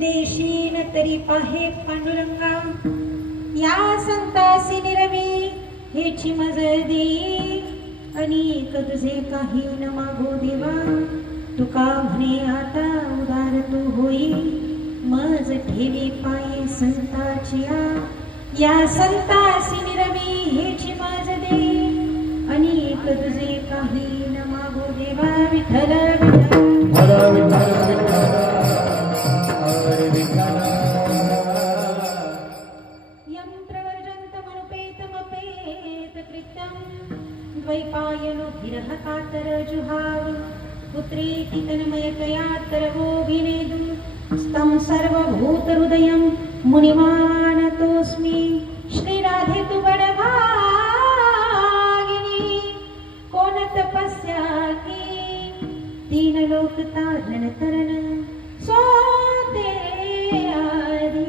देशीन तरी पाहे पांडुरंगा, या संतासी निरवी हेची मज दे. अनेक तुझे काही न मागो देवा, तुका म्हणे आता उदार तू होई. मज ठेवी पाये संताचिया, या संतासी निरवी हेची मज दे. अनेक तुझे काही न मागो देवा. विठ्ठल द्वैपायनो विरहकातर जुहाव. पुत्रेति तन्मयतया तरवोऽभिनेदुं, स्तं सर्वभूतहृदयं मुनिमानतोऽस्मि. श्रीराधे तु बडभागिनी, कोन तपस्या की. तीन लोक तारण तरण सो तेरे आदि.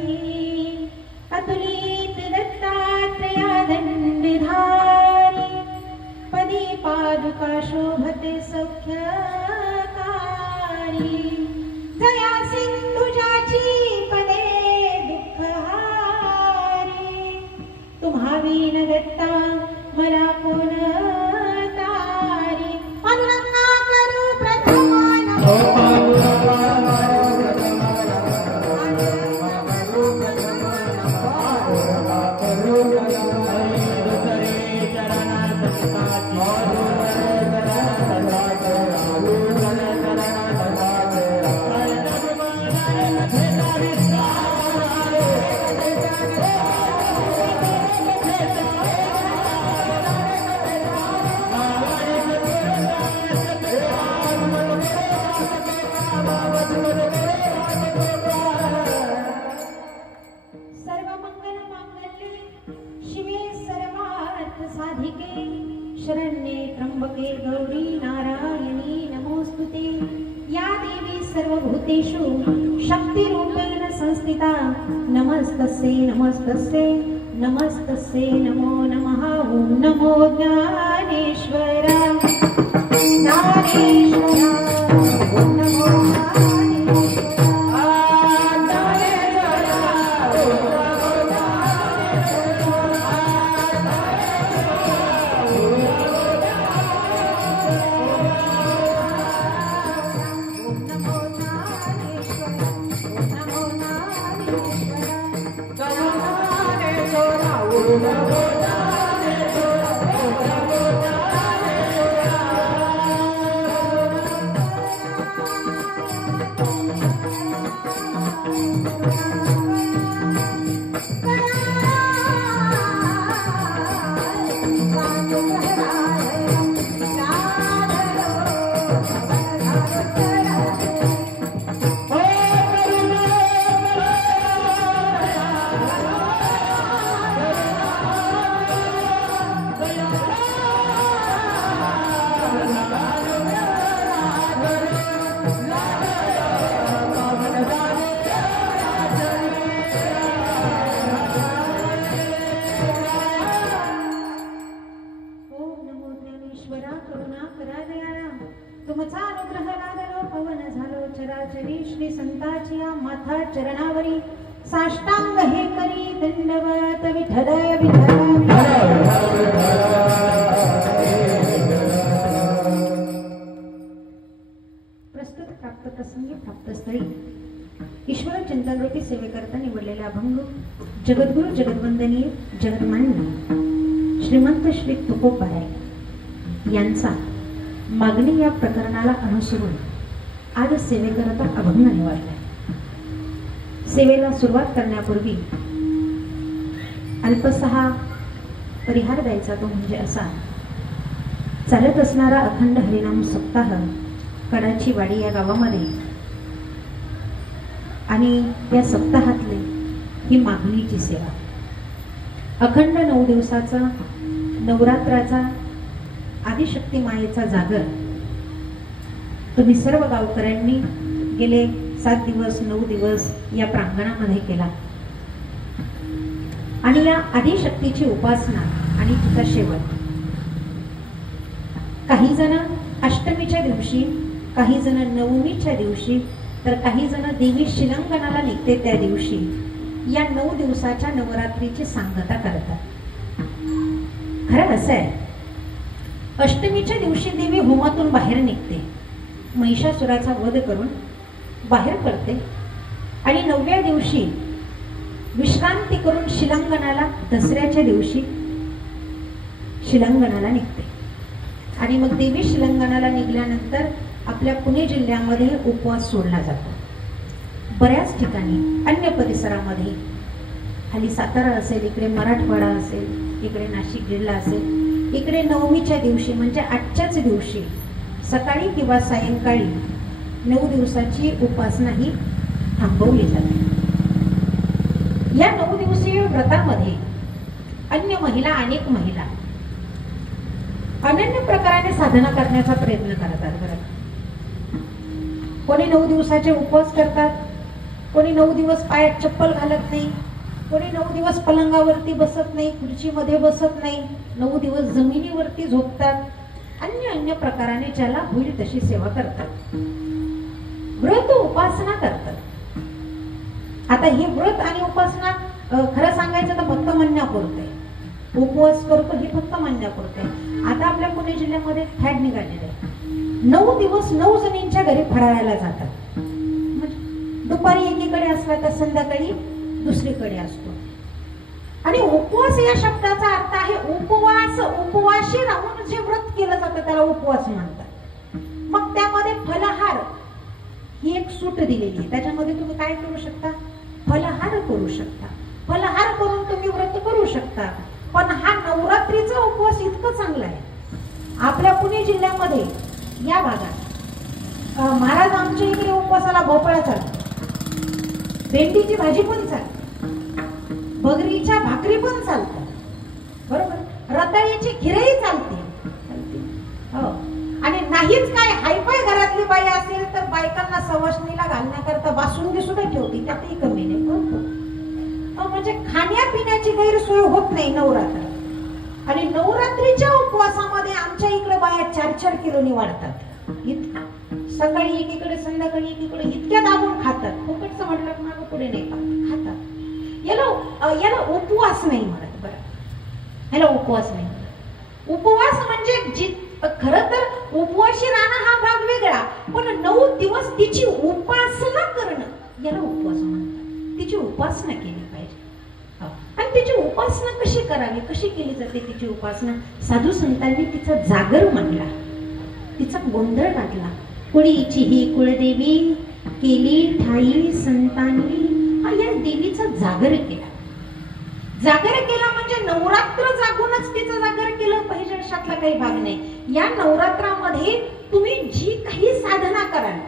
अतुलित दत्तात्रया दंडधारी, पदी पादुका शोभते सौख्यकारी. जया सिंधुजाची पदे दुःखहारी. तुम्हावी न दत्ता मला कोण तारी. पांडुरंगा करू प्रथमान शरण्ये त्र्यंबके गौरी नारायणी नमोस्तुते. या देवी सर्वभूतेषु शक्तिरूपेण संस्थिता. नमस्तस्यै नमस्तस्यै नमस्तस्यै नमो नमः. ओम नमो ज्ञानेश्वरा ज्ञानेश्वरा. ओम नमो चरणावरी साष्टांग हे करी दंडवत. विठ्ठल विठ्ठल. प्रस्तुत प्राप्त प्रसंगी प्राप्तस्थळी ईश्वर चिंतन रूपी सेवेकरता निवडलेला अभंग जगद्गुरु जगद्वंदनीय जगन्मान्य श्रीमंत श्री तुकोबाराय यांचा मागणी या प्रकरणाला अनुसरून आज सेवेकरता अभंग निवडला. सेवेला सुरुवात करण्यापूर्वी अल्पसहा परिहार द्यायचा. तो म्हणजे असा: चालत असणारा अखंड हरिनाम सप्ताह कडाची वाडी या गावामध्ये आणि या सप्ताहातली ही मागणीची सेवा. अखंड 9 दिवसाचा नवरात्राचा आदिशक्ती मायेचा जागर तुम्ही सर्व गावकऱ्यांनी गेले 7 दिवस 9 दिवस या प्रांगणामध्ये केला. आणि या आदिशक्तीची उपासना आणि तिचा शेवट काही जण अष्टमीच्या दिवशी, काही जण नवमीच्या दिवशी, तर काही जण देवी शिलांगणाला निघते त्या दिवशी या 9 दिवसाच्या नवरात्रीची सांगता करतात. खरं असं आहे, अष्टमीच्या दिवशी देवी होमातून बाहेर निघते, महिषासुराचा वध करून बाहेर पडते आणि 9व्या दिवशी विश्रांती करून शिलांगणाला, दसऱ्याच्या दिवशी शिलांगणाला निघते. आणि मग देवी शिलांगणाला निघाल्यानंतर आपल्या पुणे जिल्ह्यामध्ये उपवास सोडला जातो. बऱ्याच ठिकाणी अन्य परिसरामध्ये, खाली सातारा असेल, इकडे मराठवाडा असेल, इकडे नाशिक जिल्हा असेल, इकडे नवमीच्या दिवशी म्हणजे आजच्याच दिवशी सकाळी किंवा सायंकाळी 9 दिवसाची उपासना ही थांबवली जाते. या 9 दिवसीय व्रतामध्ये अन्य महिला, अनेक महिला अनन्य प्रकाराने साधना करण्याचा प्रयत्न करतात. बरं, कोणी 9 दिवसाचे उपवास करतात, कोणी 9 दिवस पायात चप्पल घालत नाही, कोणी 9 दिवस पलंगावरती बसत नाही, खुर्चीमध्ये बसत नाही, 9 दिवस जमिनीवरती झोपतात. अन्य प्रकाराने ज्याला होईल तशी सेवा करतात, व्रत उपासना करतात. आता हे व्रत आणि उपासना खरं सांगायचं तर फक्त म्हणण्यापुरते, उपवास करतो हे फक्त म्हणण्यापुरते. आता आपल्या पुणे जिल्ह्यामध्ये फॅड निघालेले आहे, 9 दिवस 9 जणींच्या घरी फराळायला जातात. दुपारी एकीकडे असला तर संध्याकाळी दुसरीकडे असतो. आणि उपवास या शब्दाचा अर्थ आहे उपवास, उपवाशी राहून जे व्रत केलं जातं त्याला उपवास म्हणतात. मग त्यामध्ये फलाहार ही एक सूट दिलेली आहे, त्याच्यामध्ये तुम्ही काय करू शकता, फलाहार करू शकता, फलाहार करून तुम्ही व्रत करू शकता. पण हा नवरात्रीचा उपवास इतकं चांगला आहे. आपल्या पुणे जिल्ह्यामध्ये या भागात महाराज आमच्या इकडे उपवासाला भोपळा चालतो, भेंडीची भाजी पण चालते, बगरीच्या भाकरी पण चालतात, बरोबर, रताळ्याची खिरही चालते. हो, आणि नाहीच काय हायफाय घरातली बाई असेल तर बायकांना सवासणीला घालण्याकरता बासुंदी सुद्धा ठेवते, त्यातही कमी नाही. म्हणजे खाण्यापिण्याची गैरसोय होत नाही नवरात्र. आणि नवरात्रीच्या उपवासामध्ये आमच्या इकडे बाया 4-4 किलोनी वाढतात. सकाळी एकीकडे, संध्याकाळी एकीकडे, इतक्या दाबून खातात. फुकटचं म्हटलं मागं पुढे नाही खातात. याला उपवास नाही म्हणत. बरं, याला उपवास नाही. उपवास म्हणजे खरं तर उपवासी राहणं हा भाग वेगळा, पण 9 दिवस तिची उपासना करणं याला उपवास म्हणतात. तिची उपासना केली पाहिजे. आणि तिची उपासना कशी करावी, कशी केली जाते तिची उपासना? साधू संतांनी तिचा जागर मांडला, तिचा गोंधळ घातला. कुळीची ही कुळदेवी केली ठाई संतांनी, या देवीचा जागर केला. जागर केला म्हणजे नवरात्र जागूनच तिचं जागर केलं पाहिजे अशातला काही भाग नाही. या नवरात्रामध्ये तुम्ही जी काही साधना कराल,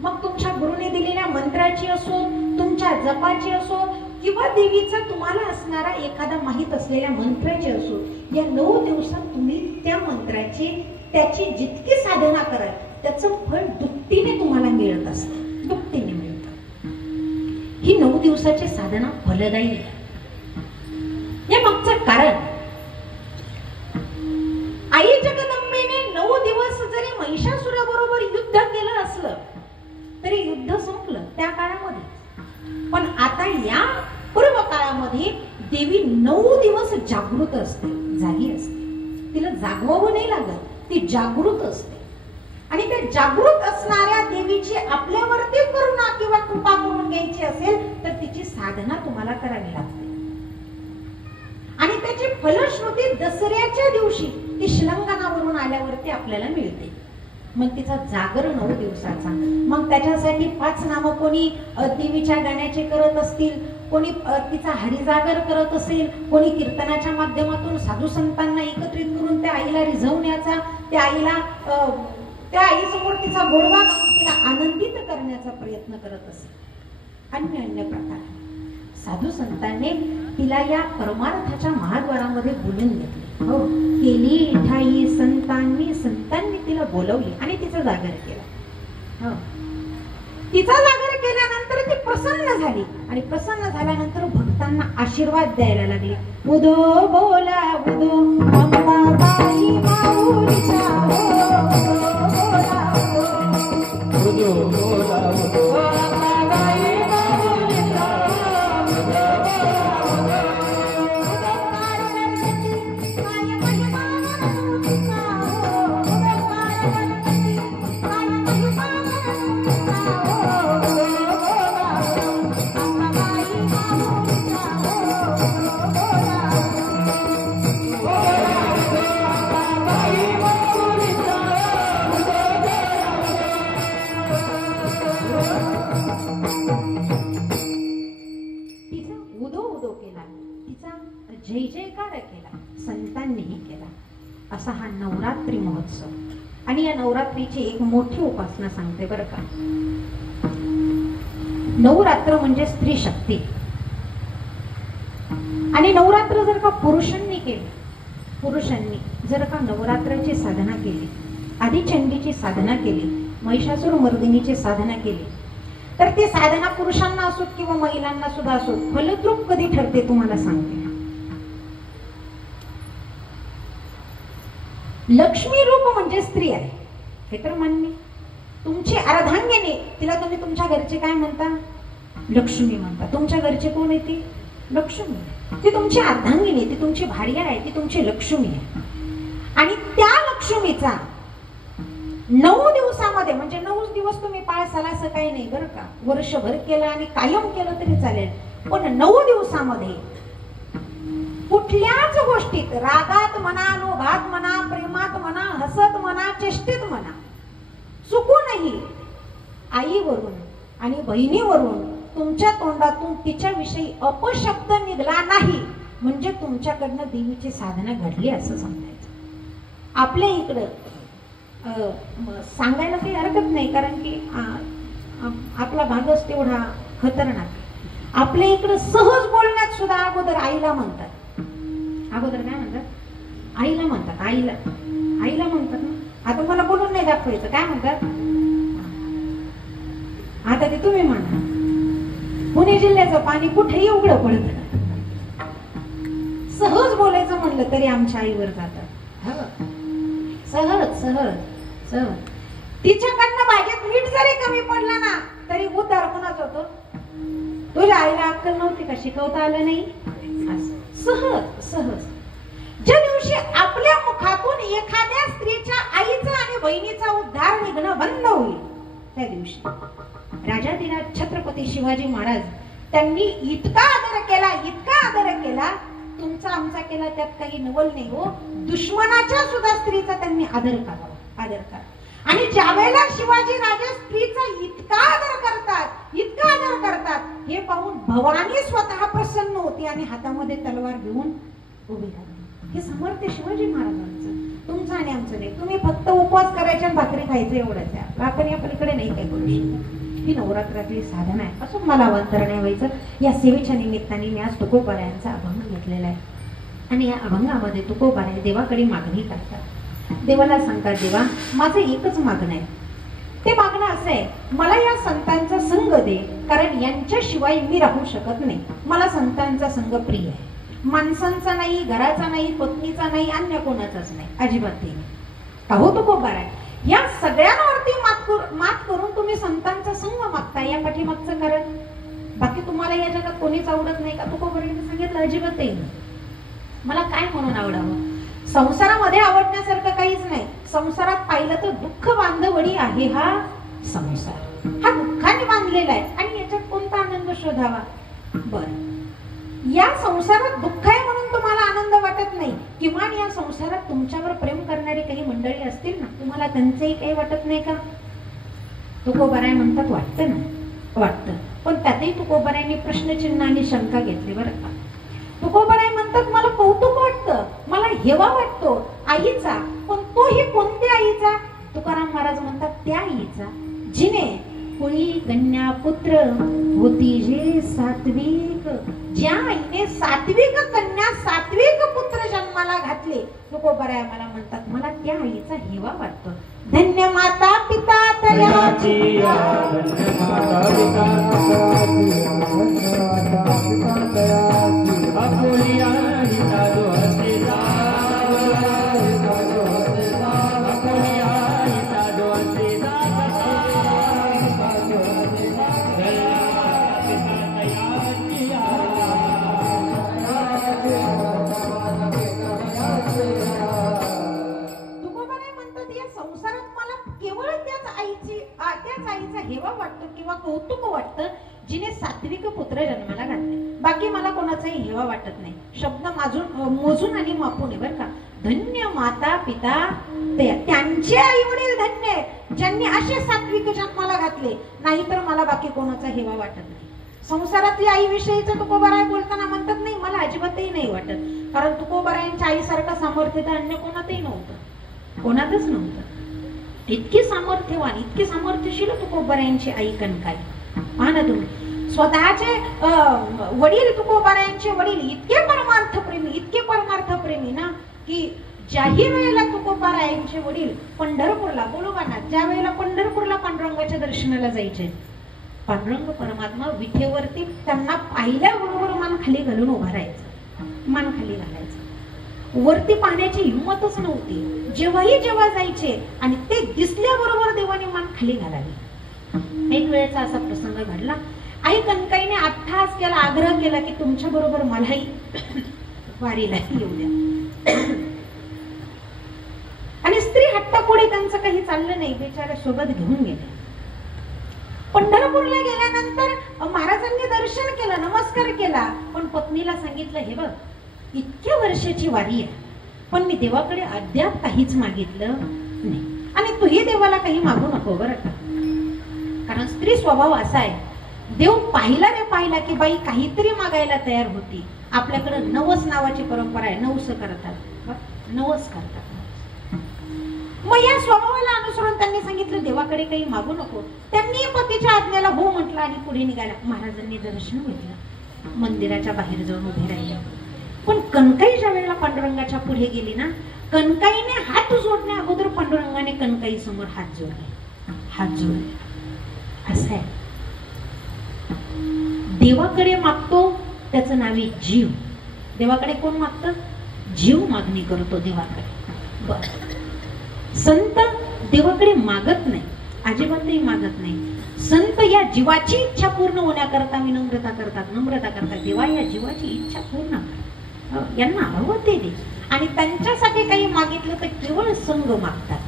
मग तुमच्या गुरुने दिलेल्या मंत्राची असो, तुमच्या जपाची असो, किंवा देवीचा तुम्हाला असणारा एखादा माहित असलेल्या मंत्राची असो, या 9 दिवसात तुम्ही त्या मंत्राची, त्याची जितकी साधना कराल त्याचं फळ दुपटीने तुम्हाला मिळत असतं, दुपटीने मिळतं. ही 9 दिवसाची साधना फलदायी आहे. या मागचं कारण, आई जगदंबेने 9 दिवस जरी महिषासुराबरोबर युद्ध केलं असलं तरी युद्ध संपलं त्या काळामध्ये. पण आता या पूर्व काळामध्ये देवी 9 दिवस जागृत असते, जागी असते. तिला जागवावं नाही लागत, ती जागृत असते. आणि त्या जागृत असणाऱ्या देवीची आपल्यावरती करुणा किंवा कृपा करून घ्यायची असेल तर तिची साधना तुम्हाला करावी लागते. आणि त्याची फलश्रुती दसऱ्याच्या दिवशी ती शिलांगणावरून आल्यावरती आपल्याला मिळते. मग तिचा जागर 9 दिवसाचा. मग त्याच्यासाठी 5 नामं कोणी देवीच्या गाण्याचे करत असतील, कोणी तिचा हरिजागर करत असेल, कोणी कीर्तनाच्या माध्यमातून साधू संतांना एकत्रित करून त्या आईला रिझवण्याचा, त्या आईसमोर तिचा गोडवा गाऊन तिला आनंदित करण्याचा प्रयत्न करत असेल. अन्य प्रकार साधू संतांनी तिला या परमार्थाच्या महाद्वारामध्ये बोलून घेतले. हो, केली ठाई संतांनी, संतांनी तिला बोलवली आणि तिचा जागर केला. हो, तिचा जागर केल्यानंतर ती प्रसन्न झाली आणि प्रसन्न झाल्यानंतर भक्तांना आशीर्वाद द्यायला लागली. उदो बोला उदो अंबाबाई माऊलीचा, उदो बोला उदो, उदो बोला उदो जय जयकार केला, संतांनीही केला. असा हा नवरात्री महोत्सव. आणि या नवरात्रीची एक मोठी उपासना सांगते बरं का. नवरात्र म्हणजे स्त्री शक्ती. आणि नवरात्र जर का पुरुषांनी केलं, पुरुषांनी जर का नवरात्राची साधना केली, आधी चंडीची साधना केली, महिषासुर मर्दिनीची साधना केली, तर ती साधना पुरुषांना असो किंवा महिलांना सुद्धा असो, फलद्रूप कधी ठरते तुम्हाला सांगते. लक्ष्मी रूप म्हणजे स्त्री आहे हे तर मान्य. तुमची अर्धांगिनी, तिला तुम्ही तुमच्या घरचे काय म्हणता? लक्ष्मी म्हणता. तुमच्या घरचे कोण आहे? ती लक्ष्मी. ती तुमची अर्धांगिनी, ती तुमची भार्या आहे, ती तुमची लक्ष्मी आहे. आणि त्या लक्ष्मीचा 9 दिवसामध्ये, म्हणजे 9 दिवस तुम्ही पाळसाल असं काही नाही बरं का. वर्षभर केलं आणि कायम केलं तरी चालेल, पण 9 दिवसामध्ये कुठल्याच गोष्टीत, रागात म्हणा, लोभात म्हणा, प्रेमात म्हणा, हसत म्हणा, चेष्टेत म्हणा, चुकूनही आईवरून आणि बहिणीवरून तुमच्या तोंडातून तिच्याविषयी अपशब्द निघला नाही म्हणजे तुमच्याकडनं देवीची साधना घडली असं समजायचं. आपल्या इकडं सांगायला काही हरकत नाही, कारण की आपला भागच तेवढा खतरनाक. आपल्या इकडं सहज बोलण्यात सुद्धा अगोदर आईला म्हणतात. अगोदर काय म्हणतात? आईला म्हणतात. आईला आईला म्हणतात ना. आता मला बोलून नाही दाखवायचं, काय म्हणतात? आता ते तुम्ही म्हणा. पुणे जिल्ह्याचं पाणी कुठेही उघडं पडत. सहज बोलायचं म्हणलं तरी आमच्या आईवर जातात. सहज सहज सहज. तिच्याकडनं भाज्यात मीठ जरी कमी पडला ना तरी उद्धार कोणाचा होतो? तुझ्या आईला अक्कल नव्हती का? शिकवता आलं नाही? सहज सहज. ज्या दिवशी आपल्या मुखातून एखाद्या स्त्रीच्या आईचा आणि बहिणीचा उद्धार निघणं बंद होईल, त्या दिवशी राजाधिराज छत्रपती शिवाजी महाराज त्यांनी इतका आदर केला, इतका आदर केला. तुमचा आमचा केला त्यात काही नवल नाही हो. दुश्मनाच्या सुद्धा स्त्रीचा त्यांनी आदर करावा, आदर करा. आणि ज्यावेळेला शिवाजी राजा स्त्रीचा इतका आदर करतात, इतका आदर करतात, हे पाहून भवानी स्वतः प्रसन्न होती आणि हातामध्ये तलवार घेऊन उभी राहिली. हे समर्थ शिवाजी महाराजांचं, तुमचं आणि आमचं नाही. तुम्ही फक्त उपवास करायचे आणि भाकरी खायचं एवढंच आहे. आपण या पलीकडे नाही काय करू शकत. ही नवरात्रातली साधना आहे असं मला अवंतर नाही व्हायचं. या सेवेच्या निमित्ताने मी आज तुकोबारायांचा अभंग घेतलेला आहे. आणि या अभंगामध्ये तुकोबाराय देवाकडे मागणी करतात. देवाला सांगतात, देवा माझं एकच मागणं आहे. ते मागणं असं आहे, मला या संतांचा संग दे, कारण यांच्याशिवाय मी राहू शकत नाही. मला संतांचा संग प्रिय आहे. माणसांचा नाही, घराचा नाही, पत्नीचा नाही, अन्य कोणाचाच नाही, अजिबात नाही. अहो तुकोबाराय, या सगळ्यांवरती मात करून तुम्ही संतांचा संग मागताय. या पाठीमागचं कारण बाकी तुम्हाला या जगात कोणीच आवडत नाही का? तुकोबारायांनी सांगितलं अजिबात नाही. मला काय म्हणून आवडावं? संसारामध्ये आवडण्यासारखं काहीच नाही. संसारात पाहिलं तर दुःख बांधवडी आहे हा संसार. हा दुःखाने बांधलेला आहे आणि याच्यात कोणता आनंद शोधावा? बरं, या संसारात दुःख आहे म्हणून तुम्हाला आनंद वाटत नाही. किमान या संसारात तुमच्यावर प्रेम करणारी काही मंडळी असतील ना, तुम्हाला त्यांचंही काही वाटत नाही का? तुकोबाराय म्हणतात वाटतं ना, वाटतं. पण त्यातही तुकोबारायांनी प्रश्नचिन्ह आणि शंका घेतली बरं का. तुकोबाराय म्हणतात मला कौतुक वाटतं, मला हेवा वाटतो आईचा, पण तोही कोणत्या आईचा? तुकाराम महाराज म्हणतात त्या आईचा जिने कुळी कन्या पुत्र होती जे सात्विक. ज्या आईने सात्विक कन्या सात्विक पुत्र जन्माला घातले, तुकोबाराय मला म्हणतात मला त्या आईचा हेवा वाटतो. धन्य माता पिता तयाची, हेवा वाटतो किंवा कौतुक वाटतं जिने सात्विक पुत्र जन्माला घातले. बाकी मला कोणाचाही हेवा वाटत नाही. शब्द मोजून आणि मापून आहे बरं का. धन्य माता पिता त्यांचे आई वडील धन्य ज्यांनी असे सात्विक जन्माला घातले. नाहीतर मला बाकी कोणाचा हेवा वाटत नाही. संसारातली आई विषयीचं तुकोबाराय बोलताना म्हणतात नाही मला मला अजिबातही नाही वाटत, कारण तुकोबारायांच्या आईसारखं सामर्थ्य तर अन्य कोणातही नव्हतं, कोणातच नव्हतं. इतकी सामर्थ्यवान, इतकी सामर्थ्यशील तुकोबारायांची आई कनकाई. पहा ना तुम्ही, स्वतःचे वडील तुकोबारायांचे वडील इतके परमार्थ प्रेमी ना, की ज्याही वेळेला तुकोबारायांचे वडील पंढरपूरला, बोलवा ना, ज्या वेळेला पंढरपूरला पांडुरंगाच्या दर्शनाला जायचे, पांडुरंग परमात्मा विठेवरती त्यांना पाहिल्याबरोबर मान खाली घालून उभा राहायचा, मान खाली घालायचा. वरती पाहण्याची हिंमतच नव्हती. जेव्हा जायचे आणि ते दिसल्याबरोबर देवाने मान खाली घालावी. एक वेळेचा असा प्रसंग घडला. आई कनकाईने अट्टहास केला, आग्रह केला की तुमच्या बरोबर मलाही वारीला येऊ द्या. आणि स्त्री हट्टापुढे त्यांचं काही चाललं नाही, बेचारा सोबत घेऊन गेले. पंढरपूरला गेल्यानंतर महाराजांनी दर्शन केलं, नमस्कार केला, पण पत्नीला सांगितलं, हे बघ, इतक्या वर्षाची वारी आहे, पण मी देवाकडे अद्याप काहीच मागितलं नाही, आणि तूही देवाला काही मागू नको बरं का. कारण स्त्री स्वभाव असा आहे, देव पाहिला की बाई काहीतरी मागायला तयार होती. आपल्याकडे नवस नावाची परंपरा आहे, नवस करतात. मग या स्वभावाला अनुसरून त्यांनी सांगितलं, देवाकडे काही मागू नको. त्यांनी पतीच्या आज्ञेला हो म्हटलं आणि पुढे निघाला. महाराजांनी दर्शन घेतलं, मंदिराच्या बाहेर जाऊन उभे राहिले. पण कनकाई ज्या वेळेला पांडुरंगाच्या पुढे गेली ना, कनकाईने हात जोडण्या अगोदर पांडुरंगाने कनकाई समोर हात जोडले. असं आहे, देवाकडे मागतो त्याचं नाव आहे जीव. देवाकडे कोण मागतं? जीव मागणी करतो देवाकडे. बर, संत देवाकडे मागत नाही, अजिबातही मागत नाही. संत या जीवाची इच्छा पूर्ण होण्याकरता नम्रता करतात. देवा या जीवाची इच्छा पूर्ण कर, यांना हवं ते दे. आणि त्यांच्यासाठी काही मागितलं तर केवळ संग मागतात.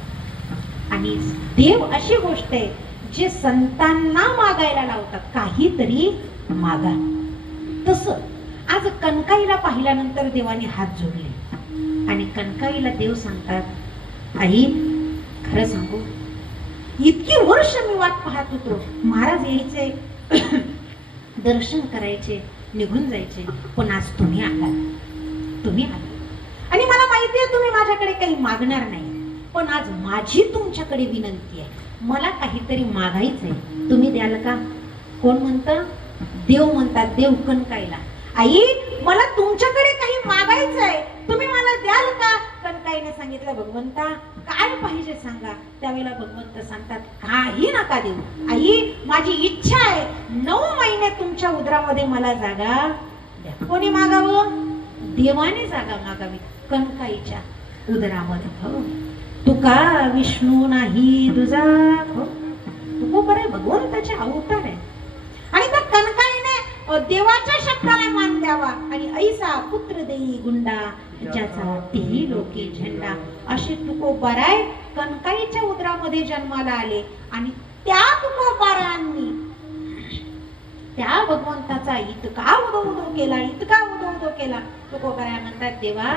आणि देव अशी गोष्ट आहे जे संतांना मागायला लावतात, काहीतरी मागा. तसं आज कनकाईला पाहिल्यानंतर देवाने हात जोडले आणि कनकाईला देव सांगतात, आई खरं सांगू, इतकी वर्ष मी वाट पाहत होतो, महाराज यायचे, दर्शन करायचे, निघून जायचे, पण आज तुम्ही आलात. आणि मला माहिती आहे तुम्ही माझ्याकडे काही मागणार नाही, पण आज माझी तुमच्याकडे विनंती आहे, मला काहीतरी मागायचंय, तुम्ही द्याल का? कोण म्हणतं? देव म्हणतात. देव कनकाईला, आई मला तुमच्याकडे काही मागायचंय, तुम्ही मला द्याल का? कनकाईने सांगितलं, भगवंता काय पाहिजे सांगा. त्यावेळेला भगवंत सांगतात, काही नका देऊ आई, माझी इच्छा आहे 9 महिने तुमच्या उदरामध्ये मला जागा द्या. कोणी मागावं? देवाने जागा मागावी कनकाईच्या उदरामध्ये. हो, तुका विष्णू नाही तुझा, हो, तुको बरे भगवंताचे अवतार आहे. आणि त्या कनकाईने देवाच्या शब्दाला मान द्यावा. आणि ऐसा पुत्र देई गुंडा, ज्याचा तेही लोके झेंडा. असे तुकोबाराय कनकाईच्या उदरामध्ये जन्माला आले. आणि त्या तुकोबारांनी त्या भगवंताचा इतका उदो केला. तुकोबाराय म्हणतात, देवा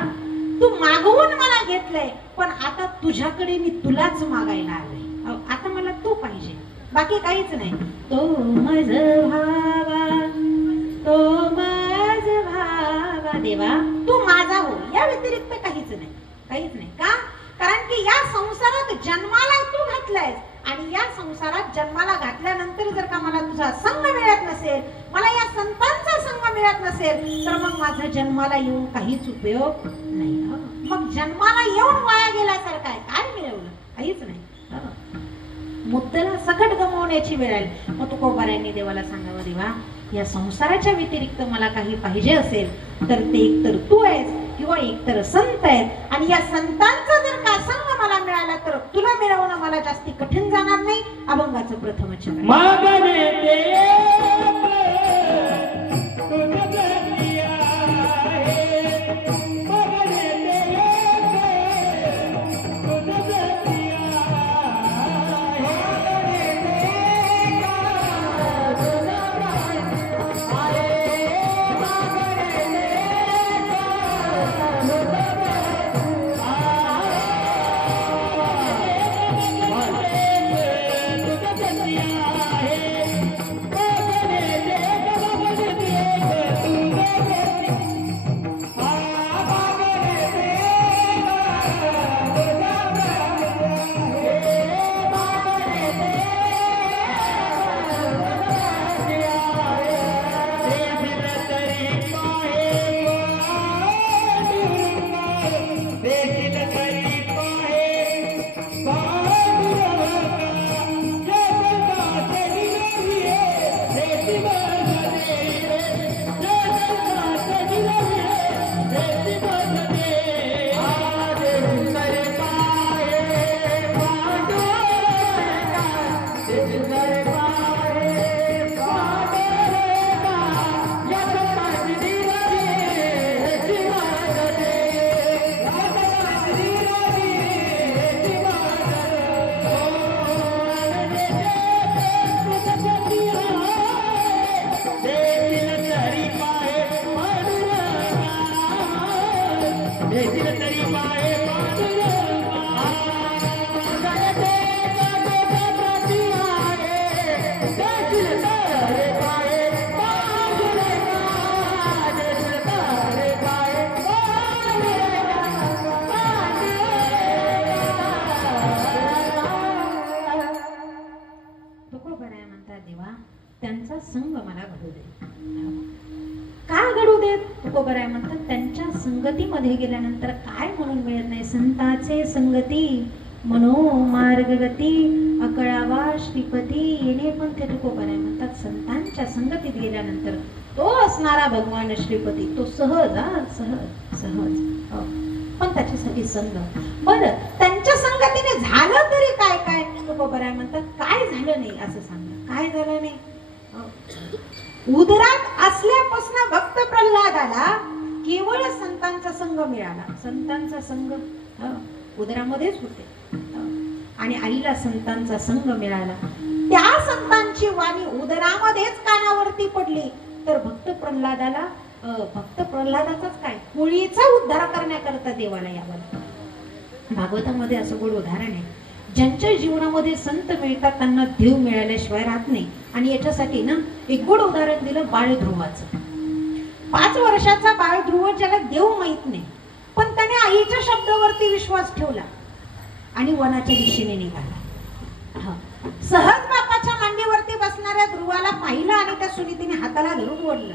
तू मागवून मला घेतलंय, पण आता तुझ्याकडे मी तुलाच मागायला आलोय. आता मला तू पाहिजे, बाकी काहीच नाही. तो माझ भावा देवा, तू माझा हो, या व्यतिरिक्त काहीच नाही. का? कारण की या संसारात जन्माला तू घातलायस, आणि या संसारात जन्माला घातल्यानंतर जर का मला तुझा संग मिळत नसेल, मला या संतांचा संग मिळत नसेल, तर मग माझा जन्माला येऊन काहीच उपयोग नाही. मग जन्माला येऊन वाया गेल्यासारखं आहे, काय मिळवलं? काहीच नाही. मुद्द्याला सकट गमावण्याची वेळ आली. मग तुकोबारायांनी देवाला सांगावं, देवा या संसाराच्या व्यतिरिक्त मला काही पाहिजे असेल तर ते एकतर तू आहेस किंवा एकतर संत आहेत. आणि या संतांचा जर का संग मला मिळाला तर तुला मिळवणं मला जास्ती कठीण जाणार नाही. अभंगाचं प्रथम चरण. आहे देत. तुकोबराय म्हणतात त्यांच्या संगतीमध्ये गेल्यानंतर काय म्हणून मिळत नाही. संताचे संगती मनोमार्ग गती अकळावा श्रीपती येणे पण ते तुकोबराय म्हणतात संतांच्या संगतीत गेल्यानंतर तो असणारा भगवान श्रीपती तो सहज सहज सहज पण त्याच्यासाठी संग. बरं त्यांच्या संगतीने झालं तरी काय काय तुकोबराय म्हणतात काय झालं नाही असं सांगा. काय झालं नाही. उदरात असल्यापासून भक्त प्रल्हादाला केवळ संतांचा संग मिळाला. संतांचा संग उदरामध्येच होते आणि आईला संतांचा संग मिळाला. त्या संतांची वाणी उदरामध्येच कानावरती पडली तर भक्त प्रल्हादाचाच काय कुळीचा उद्धार करण्याकरता देवाला यावं. भागवतामध्ये असं गोड उदाहरण आहे. ज्यांच्या जीवनामध्ये संत मिळतात त्यांना देव मिळाल्याशिवाय राहत नाही. आणि याच्यासाठी ना एक गोड उदाहरण दिलं बाळध्रुवाचं. 5 वर्षाचा बाळध्रुव ज्याला देव माहित नाही पण त्याने आईच्या शब्दावरती विश्वास ठेवला आणि वनाच्या दिशेने निघाला. सहज बापाच्या मांडीवरती बसणाऱ्या ध्रुवाला पाहिलं आणि त्या सुनीतीने हाताला धरून ओढलं.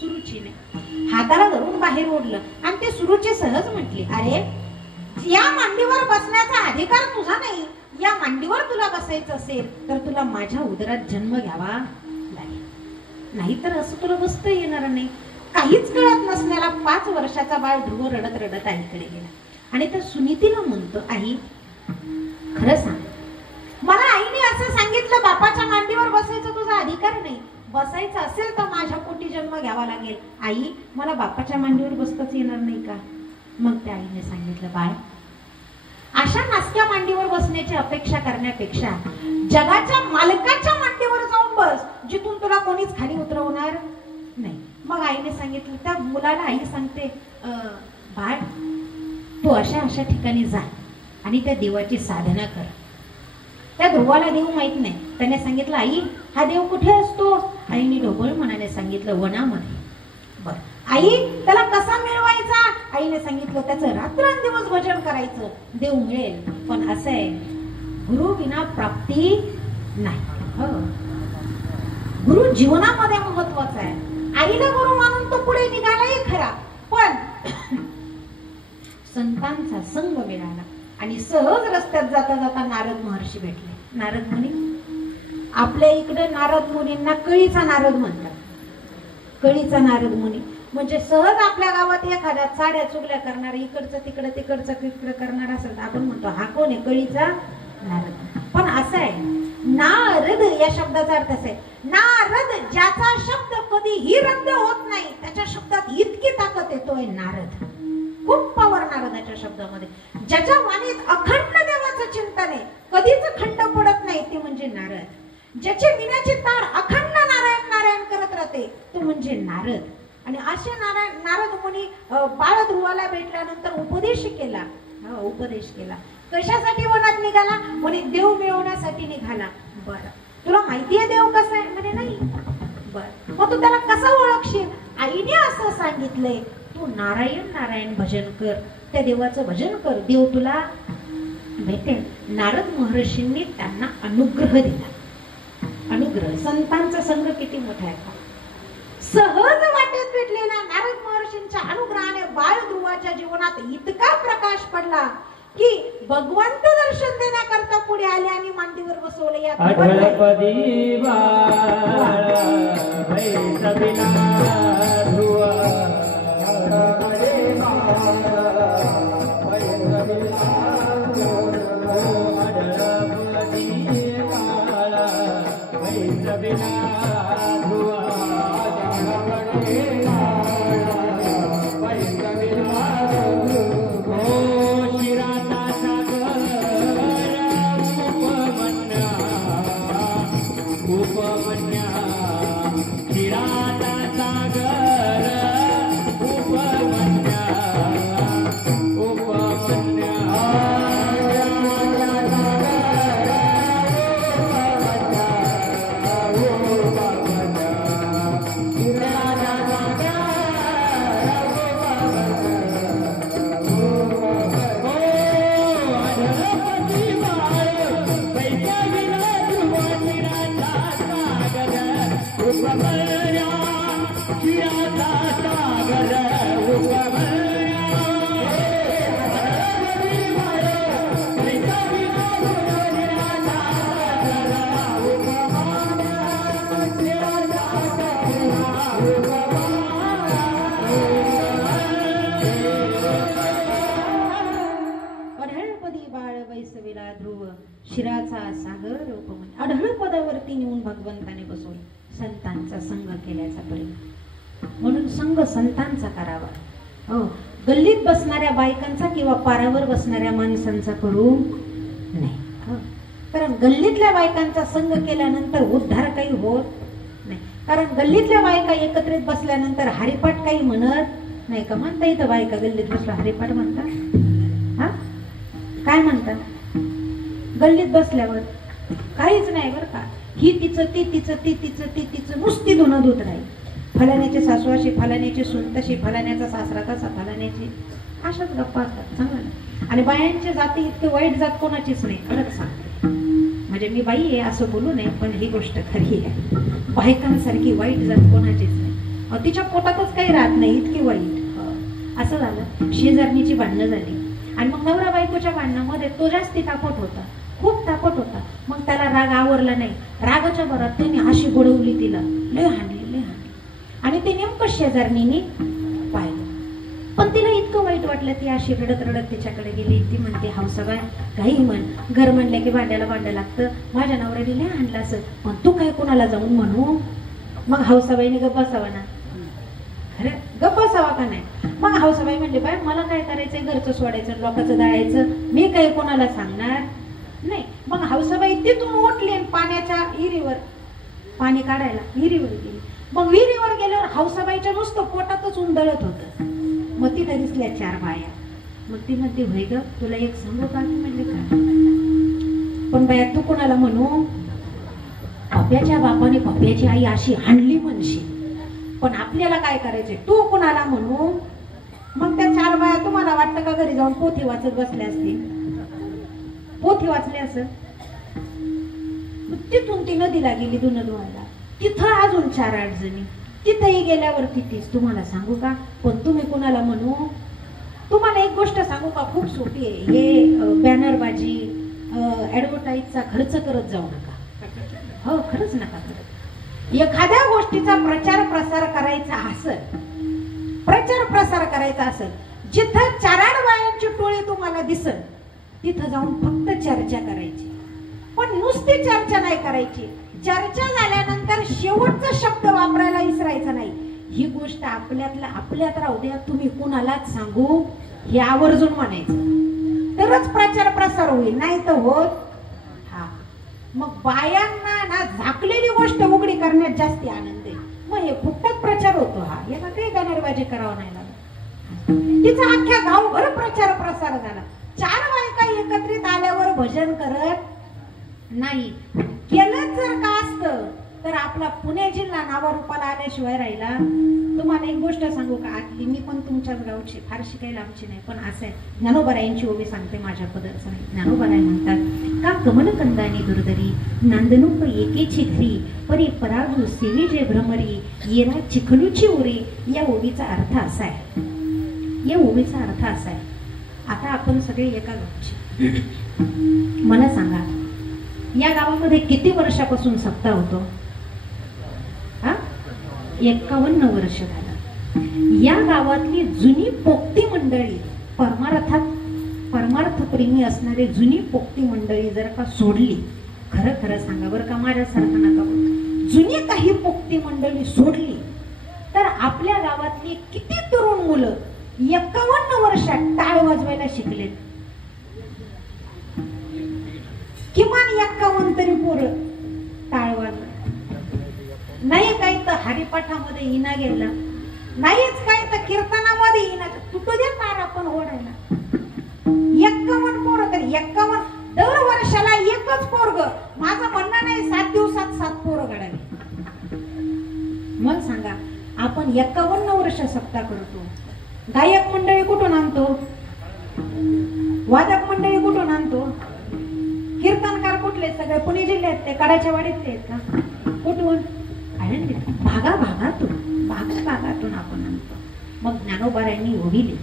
सुरुचीने हाताला धरून बाहेर ओढलं आणि ते सुरुची सहज म्हटली अरे या मांडीवर बसण्याचा अधिकार तुझा नाही. या मांडीवर तुला बसायचं असेल तर तुला माझ्या उदरात जन्म घ्यावा लागेल नाहीतर असं तुला बसता येणार नाही. काहीच कळत नसण्याला 5 वर्षाचा बाळ ध्रुव रडत रडत आईकडे गेला आणि त्या सुनीतीला म्हणतो आई खरं सांग मला आईने असं सांगितलं बापाच्या मांडीवर बसायचं तुझा अधिकार नाही. बसायचं असेल तर माझ्या पोटी जन्म घ्यावा लागेल. आई मला बापाच्या मांडीवर बसताच येणार नाही का. मग त्या आईने सांगितलं बाळ अशा नासक्या मांडीवर बसण्याची अपेक्षा करण्यापेक्षा जगाच्या मालकाच्या मांडीवर जाऊन बस जिथून तुला कोणीच खाली उतरवणार नाही. मग आईने सांगितलं त्या मुलाला आई सांगते बाळ तू अशा अशा ठिकाणी जा आणि त्या देवाची साधना कर. त्या ध्रुवाला देव माहित नाही. त्याने सांगितलं आई हा देव कुठे असतो. आईने ढोबळ मनाने सांगितलं वनामध्ये. बर आई त्याला कसा मिळवायचा. आईने सांगितलं त्याचं रात्रंदिवस भजन करायचं देव मिळेल. पण असं आहे गुरु विना प्राप्ती नाही. गुरु जीवनामध्ये महत्वाचा आहे. आईला गुरु मानून तो पुढे निघालाही खरा पण संतांचा संग मिळाला आणि सहज रस्त्यात जाता जाता नारद महर्षी भेटले. नारद मुनी आपल्या इकडे नारद मुनींना कळीचा नारद म्हणतात. कळीचा नारद मुनी म्हणजे सहज आपल्या गावात एखाद्या साड्या चुगल्या करणारा इकडचं तिकडं तिकडचं तिकडं करणारा असेल आपण म्हणतो हा कोण आहे कळीचा नारद. पण असं आहे नारद या शब्दाचा अर्थ असा आहे नारद ज्याचा शब्द कधीही रद्द होत नाही त्याच्या शब्दात इतकी ताकद येतोय नारद. खूप पावर नारदाच्या शब्दामध्ये. ज्याच्या वाणीत अखंड देवाचं चिंतन आहे कधीच खंड पडत नाही ते म्हणजे नारद. ज्याची विनाची तार अखंड नारायण नारायण करत राहते तो म्हणजे नारद. आणि असे नारद मुनी बाळध्रुवाला भेटल्यानंतर उपदेश केला. उपदेश केला. कशासाठी वनात निघाला म्हणे देव मिळवण्यासाठी निघाला. बरं तुला माहिती आहे देव कसा आहे म्हणे नाही. बरं मग तू त्याला कसा ओळखशील. आईने असं सांगितलंय तू नारायण नारायण भजन कर त्या देवाचं भजन कर देव तुला भेटेल. नारद महर्षींनी त्यांना अनुग्रह दिला. अनुग्रह संतांचा संघ किती मोठा आहे. सहज वाटेत भेटलेला नारद महर्षींच्या अनुग्रहाने बाळध्रुवाच्या जीवनात इतका प्रकाश पडला की भगवंत दर्शन देण्याकरता पुढे आले आणि मांडीवर बसवले. Kiya शिराचा सागर उपमन आढळ पदावरती नेऊन भगवंताने बसवून संतांचा संग केल्याचा परिणाम. म्हणून संग संतांचा करावा. हो, गल्लीत बसणाऱ्या बायकांचा किंवा पारावर बसणाऱ्या माणसांचा करू नाही. हो, कारण गल्लीतल्या बायकांचा संग केल्यानंतर उद्धार काही होत नाही. कारण गल्लीतल्या बायका एकत्रित बसल्यानंतर हरिपाठ काही म्हणत नाही का? म्हणता इथं बायका गल्लीत बसला हरिपाठ म्हणतात? हा, काय म्हणतात? गल्लीत बसल्यावर काहीच नाही बरं का. ही तिचं ती तिचं ती तिचं ती तिचं नुसती धुणं धुत राहील. फलाण्याची सासू अशी, फलाण्याची सून तशी, फलाण्याचा सासरा तसा, फलाण्याची अशाच गप्पा असतात. चांगलं. आणि बायांच्या जाती इतके वाईट जात कोणाचीच नाही, खरंच सांगते. म्हणजे मी बाई आहे असं बोलू नये, पण ही गोष्ट खरी आहे. बायकांसारखी वाईट जात कोणाचीच नाही. तिच्या पोटातच काही राहत नाही, इतकी वाईट. असं झालं, शेजारणीची भांडणं झाली आणि मग नवरा बायकोच्या भांडणामध्ये तो जास्ती तापट होता, खूप तापट होता. मग त्याला राग आवरला नाही. रागाच्या भरात त्याने अशी बुडवली तिला, लय हाणली. आणि ते नेमकं शेजारणीने पाहिलं. पण तिला इतकं वाईट वाटलं, ती अशी रडत रडत तिच्याकडे गेली. ती म्हणते, हौसाबाई काही म्हण, घर म्हणलं की भांड्याला भांडं लागतं. माझ्या नवऱ्याने लय हाणलं असं, पण तू काय कोणाला जाऊन म्हणू? मग हौसाबाईने गप्प बसावा ना. अरे गप्प बसावा का नाही? मग हौसाबाई म्हणले, बाय मला काय करायचंय, घरचं सोडायचं, लोकांचं दळायचं, मी काही कोणाला सांगणार नाही. मग हौसाबाई तिथून उठली आणि पाण्याच्या विहिरीवर पाणी काढायला विहिरीवर गेली. मग विहिरीवर गेल्यावर हौसाबाईच्या नुसतं पोटातच उंदळत होतं. मग तिथं दिसल्या 4 बाया. मग ती म्हणते, होय ग, तुला एक सांगू का? म्हणले, काय? पण बाया तू कोणाला म्हणू? पप्याच्या बापाने पप्याची आई अशी हाणली म्हणशी, पण आपल्याला काय करायचंय, तू कोणाला म्हणू? मग त्या 4 बाया तुम्हाला वाटतं का घरी जाऊन पोथी वाचत बसल्या असतील? पोथी वाचले असं. तिथून ती नदीला गेली धुणं धुवायला. तिथं अजून 4-8 जणी. तिथंही गेल्यावर तीच. तुम्हाला सांगू का? पण तुम्ही कोणाला म्हणू? तुम्हाला एक गोष्ट सांगू का? खूप सोपी आहे. हे बॅनरबाजी, ऍडव्हर्टाईजचा खर्च करत जाऊ नका. हो, खरंच नका करत. एखाद्या गोष्टीचा प्रचार प्रसार करायचा असेल, जिथं 4-8 बायांची टोळी तुम्हाला दिसल, तिथं जाऊन फक्त चर्चा करायची. पण नुसती चर्चा नाही करायची. चर्चा झाल्यानंतर शेवटचा शब्द वापरायला विसरायचा नाही. ही गोष्ट आपल्यात राहू द्या, तुम्ही कुणालाच सांगू, हे आवर्जून म्हणायचं. तरच प्रचार प्रसार होईल, नाही तर होत. हा, मग बायांना ना झाकलेली गोष्ट उघडी करण्यात जास्ती आनंद आहे. मग हे फुकटात प्रचार होतो. हा, याला काही बॅनरबाजी करावं नाही लागत. तिचा अख्ख्या गावभर प्रचार प्रसार झाला. 4 बायका एकत्रित आल्यावर भजन करत नाही. केलं जर का असतं तर आपला पुणे जिल्हा नावारूपाला आल्याशिवाय राहिला. तुम्हाला एक गोष्ट सांगू का? आतली, मी पण तुमच्याच गावची, फारशी काही लांबची नाही, पण असं आहे. ज्ञानोबरायांची ओवी सांगते, माझ्या पदरचं नाही. ज्ञानोबराय म्हणतात, का कमलकंदानी दुर्दरी नांदणूक एकेची घरी परी परागू सेवी जे भ्रमरी येरा चिखलूची उरी. या ओवीचा अर्थ असा आहे. आता आपण सगळे एका गावचे. मला सांगा, या गावामध्ये किती वर्षापासून सप्ताह होतो? 51 वर्ष झालं. या गावातली जुनी पोक्ती मंडळी, परमार्थ प्रेमी असणारी जुनी पोक्ती मंडळी जर का सोडली, खरं सांगा बरं का, माझ्यासारखं नका, जुनी काही पोक्ती मंडळी सोडली तर आपल्या गावातली किती तरुण मुलं 51 वर्षात टाळ वाजवायला शिकलेत? किमान 51 तरी पोरं टाळ वाजवत. नाही काही तर हरिपाठामध्ये इना गेला, नाहीच काही तर कीर्तनामध्ये इना. तुटू दे तार आपण ओढायला. 51 पोरं तर 51 दर वर्षाला एकच पोरग. माझं म्हणणं नाही 7 दिवसात 7 पोरं घडावी. मग सांगा, आपण 51 वर्ष सप्ताह करतो. गायक मंडळी कुठून आणतो? वादक मंडळी कुठून आणतो? कीर्तनकार कुठले? सगळे पुणे जिल्ह्यात, ते कडाच्या वाडीतले आहेत का? कुठून? भागाभागातून आपण आणतो. मग ज्ञानोबारायांनी ओवी लिहिली,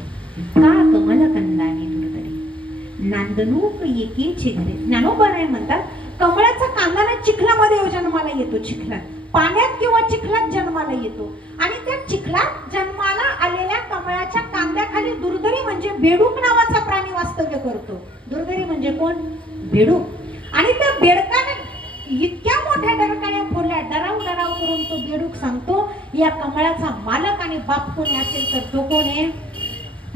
का कमल कंदानी दुर्धरी नांदणूक एकीची घरे. ज्ञानोबाराय म्हणतात कमळाचा कांदा ना चिखलामध्ये जन्माला येतो, चिखलात, पाण्यात किंवा चिखलात जन्माला येतो. आणि त्या चिखलात जन्माला आलेल्या कमळाच्या कांद्याखाली दुर्धरी म्हणजे बेडूक नावाचा प्राणी वास्तव्य करतो. दुर्धरी म्हणजे कोण? बेडूक. आणि त्या बेडकाने इतक्या मोठ्या डरकाळ्या फोडल्या, डराव करून तो बेडूक सांगतो या कमळाचा मालक आणि बाप कोणी असेल तर तो कोण आहे?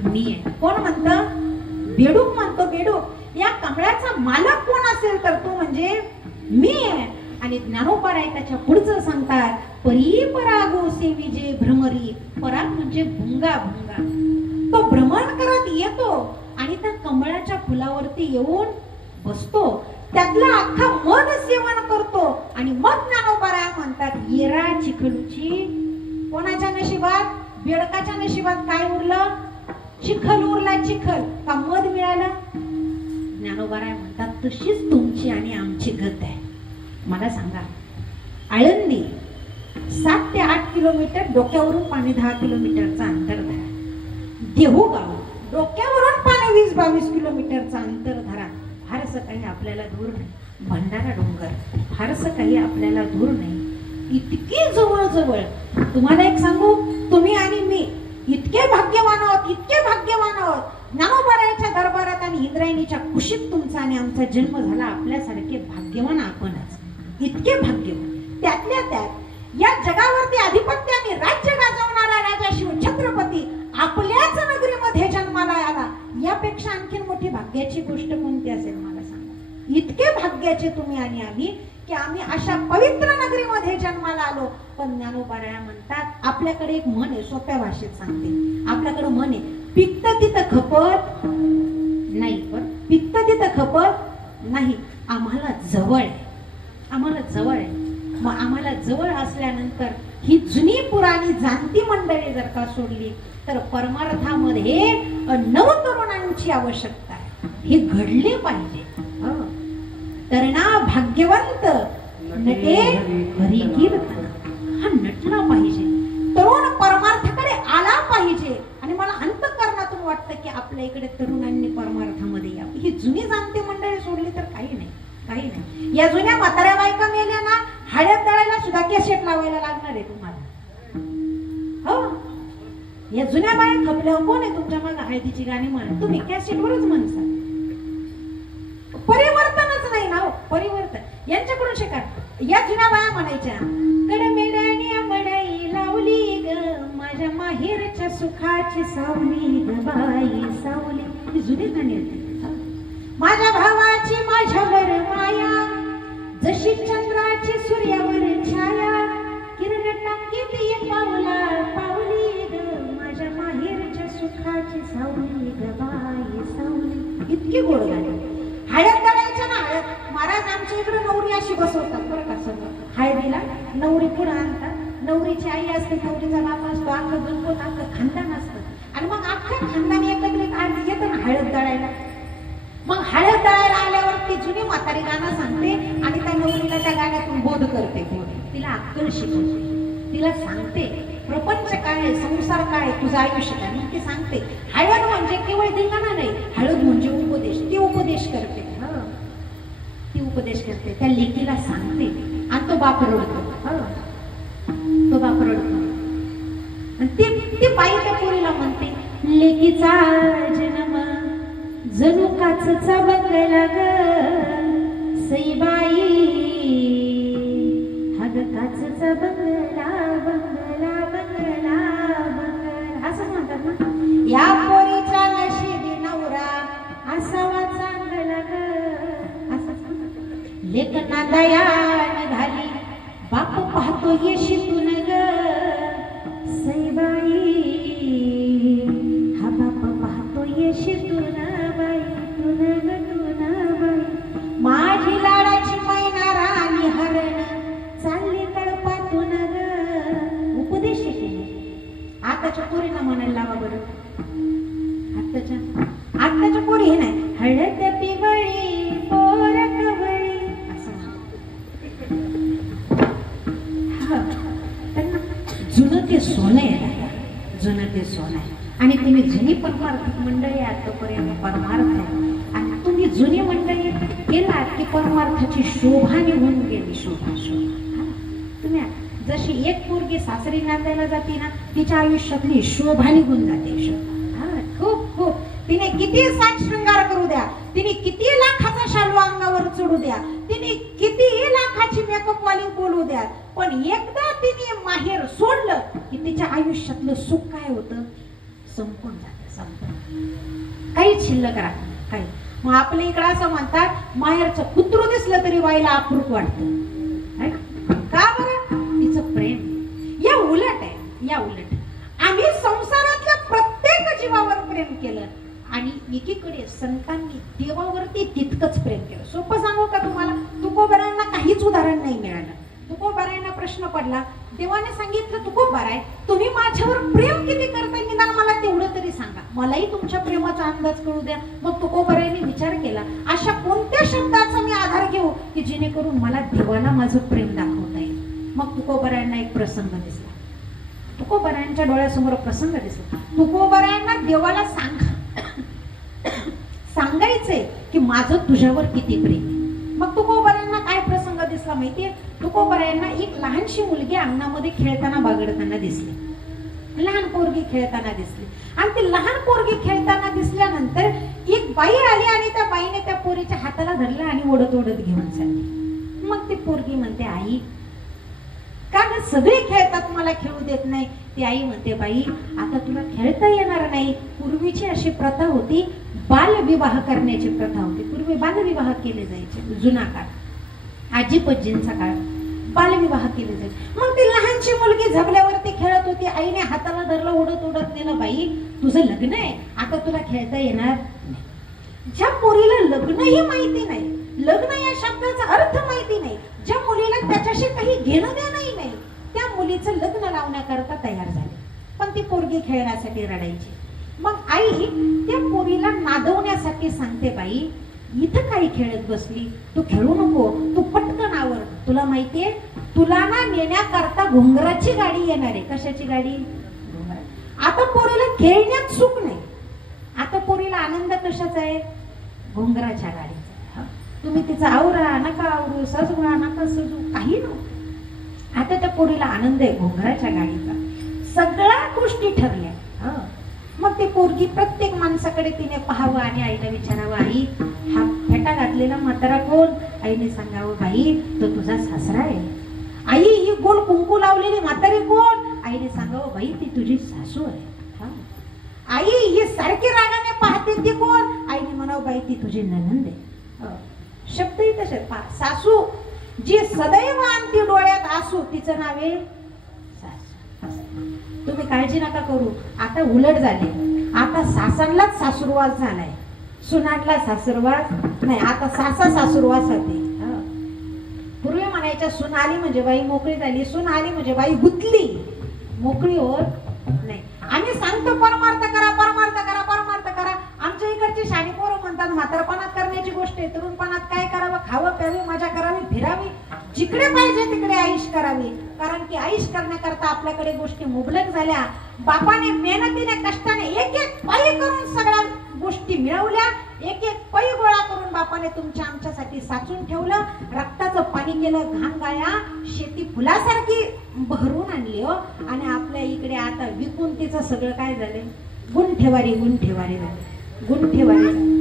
मी आहे. कोण म्हणतं? बेडूक म्हणतो. बेडूक या कमळाचा मालक कोण असेल तर तो म्हणजे मी आहे. आणि ज्ञानोबाराय त्याच्या पुढचं सांगतात, परी परागो सेविजे भ्रमरी. पराग म्हणजे भुंगा. भुंगा तो भ्रमण करत येतो आणि त्या कमळाच्या फुलावरती येऊन बसतो, त्यातला अख्खा मन सेवन करतो. आणि मग ज्ञानोबाराय म्हणतात येरा चिखलूची. कोणाच्या नशिबात? बेडकाच्या नशिबात काय उरलं? चिखल उरला. चिखल का मध मिळालं? ज्ञानोबाराय म्हणतात तशीच तुमची आणि आमची गत आहे. मला सांगा, आळंदी 7 ते 8 किलोमीटर, डोक्यावरून पाणी 10 किलोमीटरचं अंतर धरा. देहूगाव डोक्यावरून पाणी 20-22 किलोमीटरचं अंतर धरा. फारसं काही आपल्याला दूर नाही. भंडारा डोंगर फारसं काही आपल्याला दूर नाही. इतके जवळ जवळ. तुम्हाला एक सांगू, तुम्ही आणि मी इतके भाग्यवान आहोत, इतके भाग्यवान आहोत. ज्ञानोबारायांच्या दरबारात आणि इंद्रायणीच्या कुशीत तुमचा आणि आमचा जन्म झाला. आपल्यासारखे भाग्यवान आपणच, इतके भाग्यवान. त्यातल्या त्यात या जगावरती आधिपत्याने राज्य गाजवणारा राजा शिव छत्रपती आपल्याच नगरीमध्ये जन्माला आला. यापेक्षा आणखीन मोठी भाग्याची गोष्ट कोणती असेल मला सांगा. इतके भाग्याचे तुम्ही आणि आम्ही की आम्ही अशा पवित्र नगरीमध्ये जन्माला आलो. पण ज्ञानोबाराय म्हणतात आपल्याकडे एक म्हण आहे, सोप्या भाषेत सांगते. आपल्याकडे म्हण आहे, पित्त तिथं खपत नाही. पण पित्त तिथं खपत नाही. आम्हाला जवळ आहे, आम्हाला जवळ आहे. मग आम्हाला जवळ असल्यानंतर ही जुनी पुराणी जाणती मंडळी जर का सोडली तर परमार्थामध्ये नवतरुणांची आवश्यकता आहे. हे घडले पाहिजे. तरणा भाग्यवंत नटे हरी कीर्तन. हा नटला पाहिजे, तरुण परमार्थाकडे आला पाहिजे. आणि मला अंतःकरणातून वाटतं की आपल्या इकडे तरुणांनी परमार्थामध्ये यावं. ही जुनी जाणती मंडळी सोडली तर काही नाही, काही नाही. या जुन्या म्हाताऱ्या बायका मेल्या ना, हळद दळायला सुद्धा कॅसेट लावायला लागणार आहे तुम्हाला. हो, या जुन्या बाया खपल्यावर कोण आहे तुमच्या मागे हळदीची गाणी म्हणत? तुम्ही कॅसेटवरच म्हणता. परिवर्तनच नाही ना. परिवर्तन यांच्याकडून शिका. या जुन्या बाया म्हणायच्या, कडमेडाणी आंबडाई लावली ग माझ्या माहेरच्या सुखाची सावली ग बाई सावली. ही जुनी गाणी होती. माझ्या भावाची माझ्यावर माया, जशी चंद्राची सूर्यावर छाया, किरण टाकीत ये पावला पावली ग माझ्या माहेरच्या सुखाची सावली ग बाई सावली. इतकी गोड गाणी. हळद दळायच्या ना, हळद. महाराज आमच्या इकडे नवरी अशी बसवतात बरं का. सगळं हळदीला नवरी पुढे आणतात. नवरीची आई असते, नवरीचा बाप असतो, अख्खं गणपत अख्खं खानदान असतं. आणि मग अख्खं खानदान एकत्रित आरती येतं ना हळद दळायला. मग हळद दळायला आल्यावर ती जुनी म्हातारी गाणं सांगते आणि त्या नवरीला त्या गाण्यातून बोध करते. तिला अक्कल शिकवते, तिला सांगते प्रपंच काय, संसार काय, तुझं आयुष्य काय. मग ती सांगते. हळद म्हणजे केवळ धिंगाणा नाही, हळद म्हणजे उपदेश. ती उपदेश करते. ती उपदेश करते, त्या लेकीला सांगते. आणि तो बाप रडतो. तो बाप रडतो. आणि ती बाई त्या पोरीला म्हणते, लेकीचा जन्म जणू काचचा बंगला ग सईबाई, हग काचचा बंगला बंगला बंगला बंगला. असं म्हणतात ना. या पोरीचा नशिबी नवरा असावा चांगला ग. असं लेक नांदाया निघाली, बाप पाहतो येशीतून ग सईबाई, हा बाप पाहतो येशीतून बाई तुन ग तुन बाई. माझी लाडाची मैना राणी हरण चालली कळपातून ग. उपदेश केले. आताच्या पोरींना म्हणायला लावा बरं. आताच्या पोरी हे नाही, हळद पिवळी पोर कवळी असं जुनं ते सोनं आहे. जुनं ते सोनं आहे. आणि तुम्ही जुनी परमार्थिक मंडळी आतापर्यंत परमार्थ आहे. आणि तुम्ही जुनी मंडळी केलात की परमार्थाची शोभा निघून गेली. शोभा शोभा तुम्ही जशी एक पोरगी सासरी नांदायला जाते ना, तिच्या आयुष्यातली शोभा निघून जाते. शोभा खूप खूप. तिने किती साज शृंगार करू द्या, तिने किती लाखाचा शालू अंगावर चढू द्या, तिने किती लाखाची मेकअप वाली बोलू द्या, पण एकदा तिने माहेर सोडलं की तिच्या आयुष्यातलं सुख काय होतं, संपून जातं. संपून काहीच शिल्लक राहत काही. मग आपल्या इकडं असं म्हणतात, माहेरचं कुत्रू दिसलं तरी बाईला अप्रूप वाटतं. का बरं? तिचं प्रेम. या उलट आहे, या उलट आम्ही संसारातल्या प्रत्येक जीवावर प्रेम केलं आणि एकीकडे संतांनी देवावरती तितकंच प्रेम केलं. सोपं सांगू का तुम्हाला? तुकोबारायांना काहीच उदाहरण नाही मिळालं. तुकोबारायांना प्रश्न पडला, देवाने सांगितलं तुकोबाराय तुम्ही माझ्यावर प्रेम किती करताय, निदान मला तेवढं तरी सांगा, मलाही तुमच्या प्रेमाचा अंदाज कळू द्या. मग तुकोबारायांनी विचार केला, अशा कोणत्या शब्दाचा मी आधार घेऊ की जेणेकरून मला देवाला माझं प्रेम दाखवता येईल. मग तुकोबारायांना एक प्रसंग दिसला. तुकोबारायांच्या डोळ्यासमोर प्रसंग दिसला. तुकोबारायांना देवाला सांगायचंय की माझं तुझ्यावर किती प्रेम आहे. मग तुकोबारायांना काय प्रसंग दिसला माहितीये? तुकोबारायांना एक लहानशी मुलगी अंगणामध्ये खेळताना बागडताना दिसली. लहान पोरगी खेळताना दिसली. आणि ती लहान पोरगी खेळताना दिसल्यानंतर एक बाई आली आणि त्या बाईने त्या पोरीच्या हाताला धरलं आणि ओढत ओढत घेऊन चालली. मग ती पोरगी म्हणते, आई का ग सगळे खेळतात मला खेळू देत नाही? ती आई म्हणते, बाई आता तुला खेळता येणार नाही. पूर्वीची अशी प्रथा होती, बालविवाह करण्याची प्रथा होती. पूर्वी बालविवाह केले जायचे. जुना काळ, आजी पज्जींचा काळ, बालविवाह केले जायचे. मग ती लहानशी मुलगी झबल्यावरती खेळत होती. आईने हाताला धरलं, ओढत ओढत नेलं. बाई तुझं लग्न आहे, आता तुला खेळता येणार नाही. ज्या पोरीला लग्नही माहिती नाही, लग्न या शब्दाचा अर्थ माहिती नाही, ज्या मुलीला त्याच्याशी काही घेणं देणंही नाही, त्या मुलीचं लग्न लावण्याकरता तयार झाले. पण ती पोरगी खेळण्यासाठी रडायची. मग आई त्या पोरीला नादवण्यासाठी सांगते, बाई इथं काही खेळत बसली, तू खेळू नको, तू पटकन आवर. तुला माहितीये तुला ना नेण्याकरता घोंगराची गाडी येणार आहे. कशाची गाडी? आता पोरीला खेळण्यात सुख नाही, आता पोरीला आनंद कशाचा आहे? घोंगराच्या गाडीचा. तुम्ही तिचा आवरा नका आवरू, सजवा नका सजू, काही नको. आता त्या पोरीला आनंद आहे घोंगराच्या गाडीचा. सगळ्या गोष्टी ठरल्या. मग ते पोरगी प्रत्येक माणसाकडे तिने पाहावं आणि आईला विचारावं, आई हा फेटा घातलेला म्हातारा कोण? आईने सांगावं, बाई तो तुझा सासरा आहे. आई ही गोल कुंकू लावलेली म्हातारी कोण? आईने सांगावं, बाई ती तुझी सासू आहे. आई ही सारखी रागाने पाहते ती कोण? आईने म्हणावं, बाई ती तुझी ननंद आहे. शब्दही तसे. सासू जी सदैव आणती डोळ्यात आसू, तिचं नाव आहे सासू. तुम्ही काळजी नका करू, आता उलट झाले. आता सासांलाच सासूरवास झालाय, सुनांना सासूरवास नाही. आता सासा सासूरवास होते. पूर्वी म्हणायच्या सून आली म्हणजे बाई मोकळी झाली, सून आली म्हणजे बाई गुंतली, मोकळी होत नाही. आम्ही सांगतो परमार्थ करा, परमार्थ करा, परमार्थ करा. आमच्या इकडची शाणी पोरं म्हणतात म्हातारपणात करण्याची गोष्ट आहे, तरुणपणात काय करावं? खावं प्यावे, मजा करावी, फिरावी, जिकडे पाहिजे तिकडे आईश करावी. कारण की आईश करण्याकरता आपल्याकडे गोष्टी मुबलक झाल्या. बापाने मेहनतीने कष्टाने एक एक पै करून सगळ्या गोष्टी मिळवल्या. एक एक पै गोळा करून बापाने तुमच्या आमच्यासाठी साचून ठेवलं. रक्ताचं पाणी केलं, घाम गाळ्या, शेती फुलासारखी भरून आणली हो. आणि आपल्या इकडे आता विकून तिचं सगळं काय झालंय? गुंठेवारी, गुंठेवारी झाली, गुंठेवारी.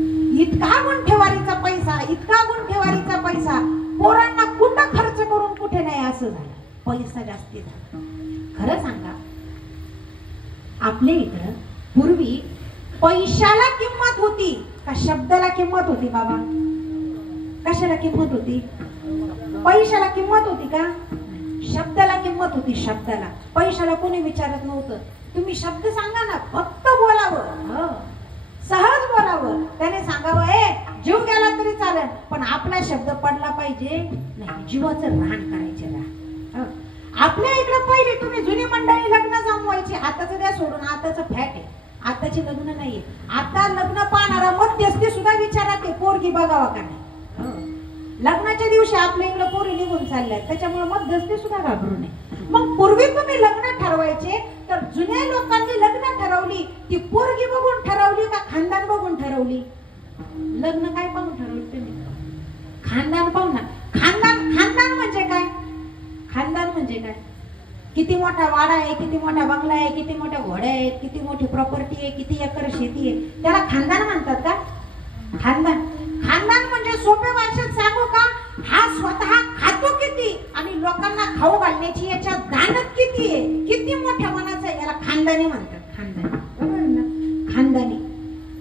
इतका गुंठेवारीचा पैसा, इतका गुंठेवारीचा पैसा पोरांना कुठं खर्च करून कुठे नाही असं झालं. पैसा जास्ती झाला. खरं सांगा, आपल्या इकडं पूर्वी पैशाला किंमत होती का शब्दाला किंमत होती? बाबा कशाला किंमत होती? पैशाला किंमत होती का? शब्दाला किंमत होती. शब्दाला. पैशाला कोणी विचारत नव्हतं. तुम्ही शब्द सांगा ना, फक्त बोलावं, सहज बोलावं. त्याने सांगावं, ए जीव गेला तरी चालेल, पण आपला शब्द पडला पाहिजे नाही. जीवाचं रान करायचे. रान आपल्या इकडे पहिले तुम्ही जुनी मंडळी लग्न जमवायची. आताच द्या सोडून, आताच फॅट आहे, आताची लग्न नाहीये. आता लग्न पाहणारा मध्यस्थी सुद्धा विचाराते पोरगी बघावा का नाही. लग्नाच्या दिवशी आपल्या इकडे पोरी निघून चालल्या, त्याच्यामुळे मध्यस्थी सुद्धा घाबरू नये. मग पूर्वी तुम्ही लग्न ठरवायचे तर जुन्या लोकांनी लग्न ठरवली? ती पोरगी बघून ठरवली का खानदान बघून ठरवली? लग्न काय पाहून ठरवलं तुम्ही? खानदान पाहून ना. खानदान खानदान म्हणजे काय? खानदान म्हणजे काय? किती मोठा वाडा आहे, किती मोठा बंगला आहे, किती मोठ्या घोड्या आहेत, किती मोठी प्रॉपर्टी आहे, किती एकर शेती आहे, त्याला खानदान म्हणतात का? खानदान खानदान म्हणजे सोप्या भाषेत सांगू का, हा स्वतः खातो किती आणि लोकांना खाऊ घालण्याची याच्या दानत किती आहे, किती मोठ्या मनाचं आहे, याला खानदानी म्हणतात. खानदानी, बरोबर ना? खानदानी.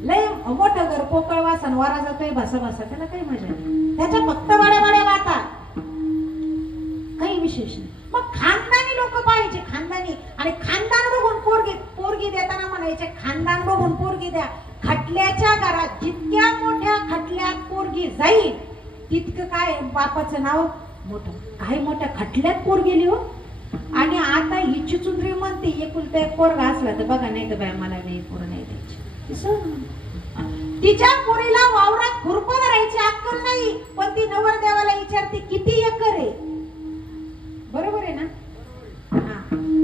लय मोठं घर, पोकळ वासन, वारा जातोय भासा भासा, त्याला काही मजा नाही, त्याच्या फक्त वाड्या वाहतात, काही विशेष नाही. मग खानदानी लोक पाहिजे, खानदानी. आणि खानदान बघून पोरगी देताना म्हणायचे खानदान बघून पोरगी द्या. खटल्याच्या घरात जितक्या मोठ्या खटल्यात पोरगी जाईल तितकं काय बापाचं नाव मोठं. काही मोठ्या खटल्यात पोर गेली हो. आणि आता ही चिचुंद्री म्हणते एकुलता एक पोरगा असला तर बघा, नाही तर बाय मला नाही पोर नाही द्यायची. तिच्या पोरीला वावरात खुरपं धरायची अक्कल नाही, पण ती नवरदेवाला विचारते किती एकर आहे. बरोबर आहे ना?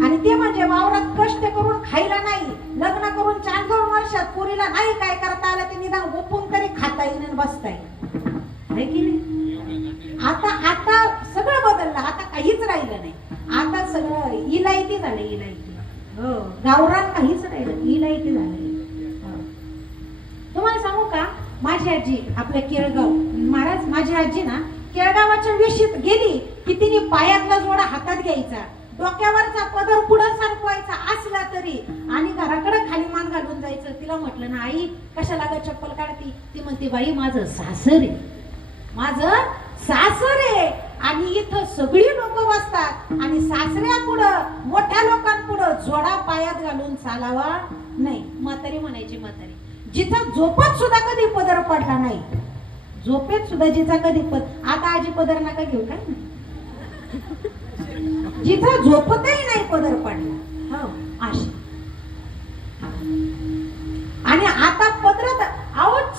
आणि ते म्हणजे वावरात कष्ट करून खायला नाही, लग्न करून 4-2 वर्षात पोरीला नाही काय करता आलं ते निदान ओपून तरी खाता येईल आणि बसता येईल, आहे की नाही? आता सगळं बदललं, आता काहीच राहिलं नाही. आता सगळं इलायती झालं, इलायती. हो, गावरान काहीच राहिलं, इलायती झालं. तुम्हाला सांगू का, माझी आजी आपल्या केळगाव महाराज, माझी आजी ना केळगावाच्या वेशीत गेली की तिने पायातला जोडा हातात घ्यायचा, डोक्यावरचा पदर पुढं सरकवायचा असला तरी, आणि घराकडे खाली मान घालून जायचं. तिला म्हटलं ना, आई कशाला ग चप्पल काढती? ती म्हणते, बाई माझं सासर आहे, माझं सासर आहे. आणि इथं सगळी लोक बसतात आणि सासऱ्या पुढं मोठ्या लोकांपुढं जोडा पायात घालून चालावा नाही. म्हातारी म्हणायची, म्हातारी जिचा झोपत सुद्धा कधी पदर पडला नाही, झोपेत सुद्धा जिचा कधी आता आजी पदर नका घेऊ काय, जिचा झोपतही नाही पदर पडला, हो अशी. आणि आता पदर